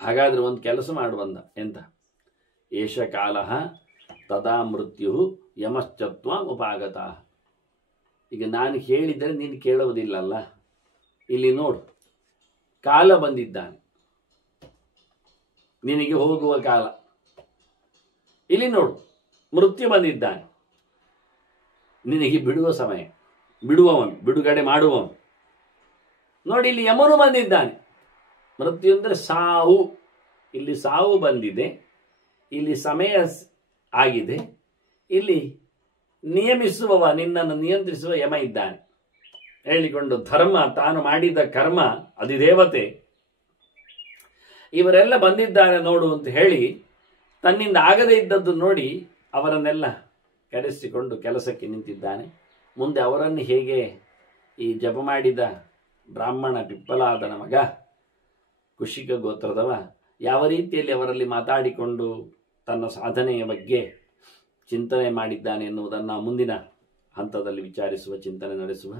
ಹಾಗಾದ್ರೆ ಒಂದು ಕೆಲಸ ಮಾಡುವಂದ, ಎಂತ? ಏಷ ಕಾಲ ತದಾ ಮೃತ್ಯು ಯಮಶ್ಚತ್ವ ಉಪಾಗತ. ಈಗ ನಾನು ಹೇಳಿದರೆ ನೀನು ಕೇಳುವುದಿಲ್ಲಲ್ಲ. ಇಲ್ಲಿ ನೋಡು, ಕಾಲ ಬಂದಿದ್ದಾನೆ, ನಿನಗೆ ಹೋಗುವ ಕಾಲ. ಇಲ್ಲಿ ನೋಡು, ಮೃತ್ಯು ಬಂದಿದ್ದಾನೆ, ನಿನಗೆ ಬಿಡುವ ಸಮಯ, ಬಿಡುವವನು, ಬಿಡುಗಡೆ ಮಾಡುವವನು. ನೋಡಿ, ಇಲ್ಲಿ ಯಮನು ಬಂದಿದ್ದಾನೆ. ಮೃತ್ಯು ಅಂದರೆ ಸಾವು. ಇಲ್ಲಿ ಸಾವು ಬಂದಿದೆ, ಇಲ್ಲಿ ಸಮಯ ಆಗಿದೆ, ಇಲ್ಲಿ ನಿಯಮಿಸುವವ, ನಿನ್ನನ್ನು ನಿಯಂತ್ರಿಸುವ ಯಮ ಇದ್ದಾನೆ. ಹೇಳಿಕೊಂಡು ಧರ್ಮ, ತಾನು ಮಾಡಿದ ಕರ್ಮ, ಅಧಿದೇವತೆ, ಇವರೆಲ್ಲ ಬಂದಿದ್ದಾರೆ ನೋಡು ಅಂತ ಹೇಳಿ ತನ್ನಿಂದ ಆಗದೇ ಇದ್ದದ್ದು ನೋಡಿ ಅವರನ್ನೆಲ್ಲ ಕರೆಸಿಕೊಂಡು ಕೆಲಸಕ್ಕೆ ನಿಂತಿದ್ದಾನೆ. ಮುಂದೆ ಅವರನ್ನು ಹೇಗೆ ಈ ಜಪ ಮಾಡಿದ ಬ್ರಾಹ್ಮಣ ಪಿಪ್ಪಲಾದನ ಮಗ ಕುಶಿಕ ಗೋತ್ರದವ ಯಾವ ರೀತಿಯಲ್ಲಿ ಅವರಲ್ಲಿ ಮಾತಾಡಿಕೊಂಡು ತನ್ನ ಸಾಧನೆಯ ಬಗ್ಗೆ ಚಿಂತನೆ ಮಾಡಿದ್ದಾನೆ ಎನ್ನುವುದನ್ನು ಮುಂದಿನ ಹಂತದಲ್ಲಿ ವಿಚಾರಿಸುವ, ಚಿಂತನೆ ನಡೆಸುವ.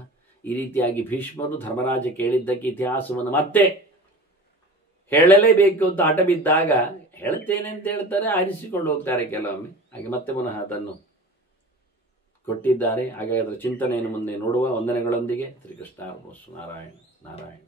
ಈ ರೀತಿಯಾಗಿ ಭೀಷ್ಮರು ಧರ್ಮರಾಜ ಕೇಳಿದ್ದಕ್ಕೆ ಇತಿಹಾಸವನ್ನು ಮತ್ತೆ ಹೇಳಲೇಬೇಕು ಅಂತ ಹಠ ಬಿದ್ದಾಗ ಹೇಳ್ತೇನೆ ಅಂತ ಹೇಳ್ತಾರೆ, ಆರಿಸಿಕೊಂಡು ಹೋಗ್ತಾರೆ ಕೆಲವೊಮ್ಮೆ. ಹಾಗೆ ಮತ್ತೆ ಪುನಃ ಅದನ್ನು ಕೊಟ್ಟಿದ್ದಾರೆ. ಹಾಗೆ ಅದರ ಚಿಂತನೆಯನ್ನು ಮುಂದೆ ನೋಡುವ. ವಂದನೆಗಳೊಂದಿಗೆ ಶ್ರೀಕೃಷ್ಣ ನಾರಾಯಣ ನಾರಾಯಣ.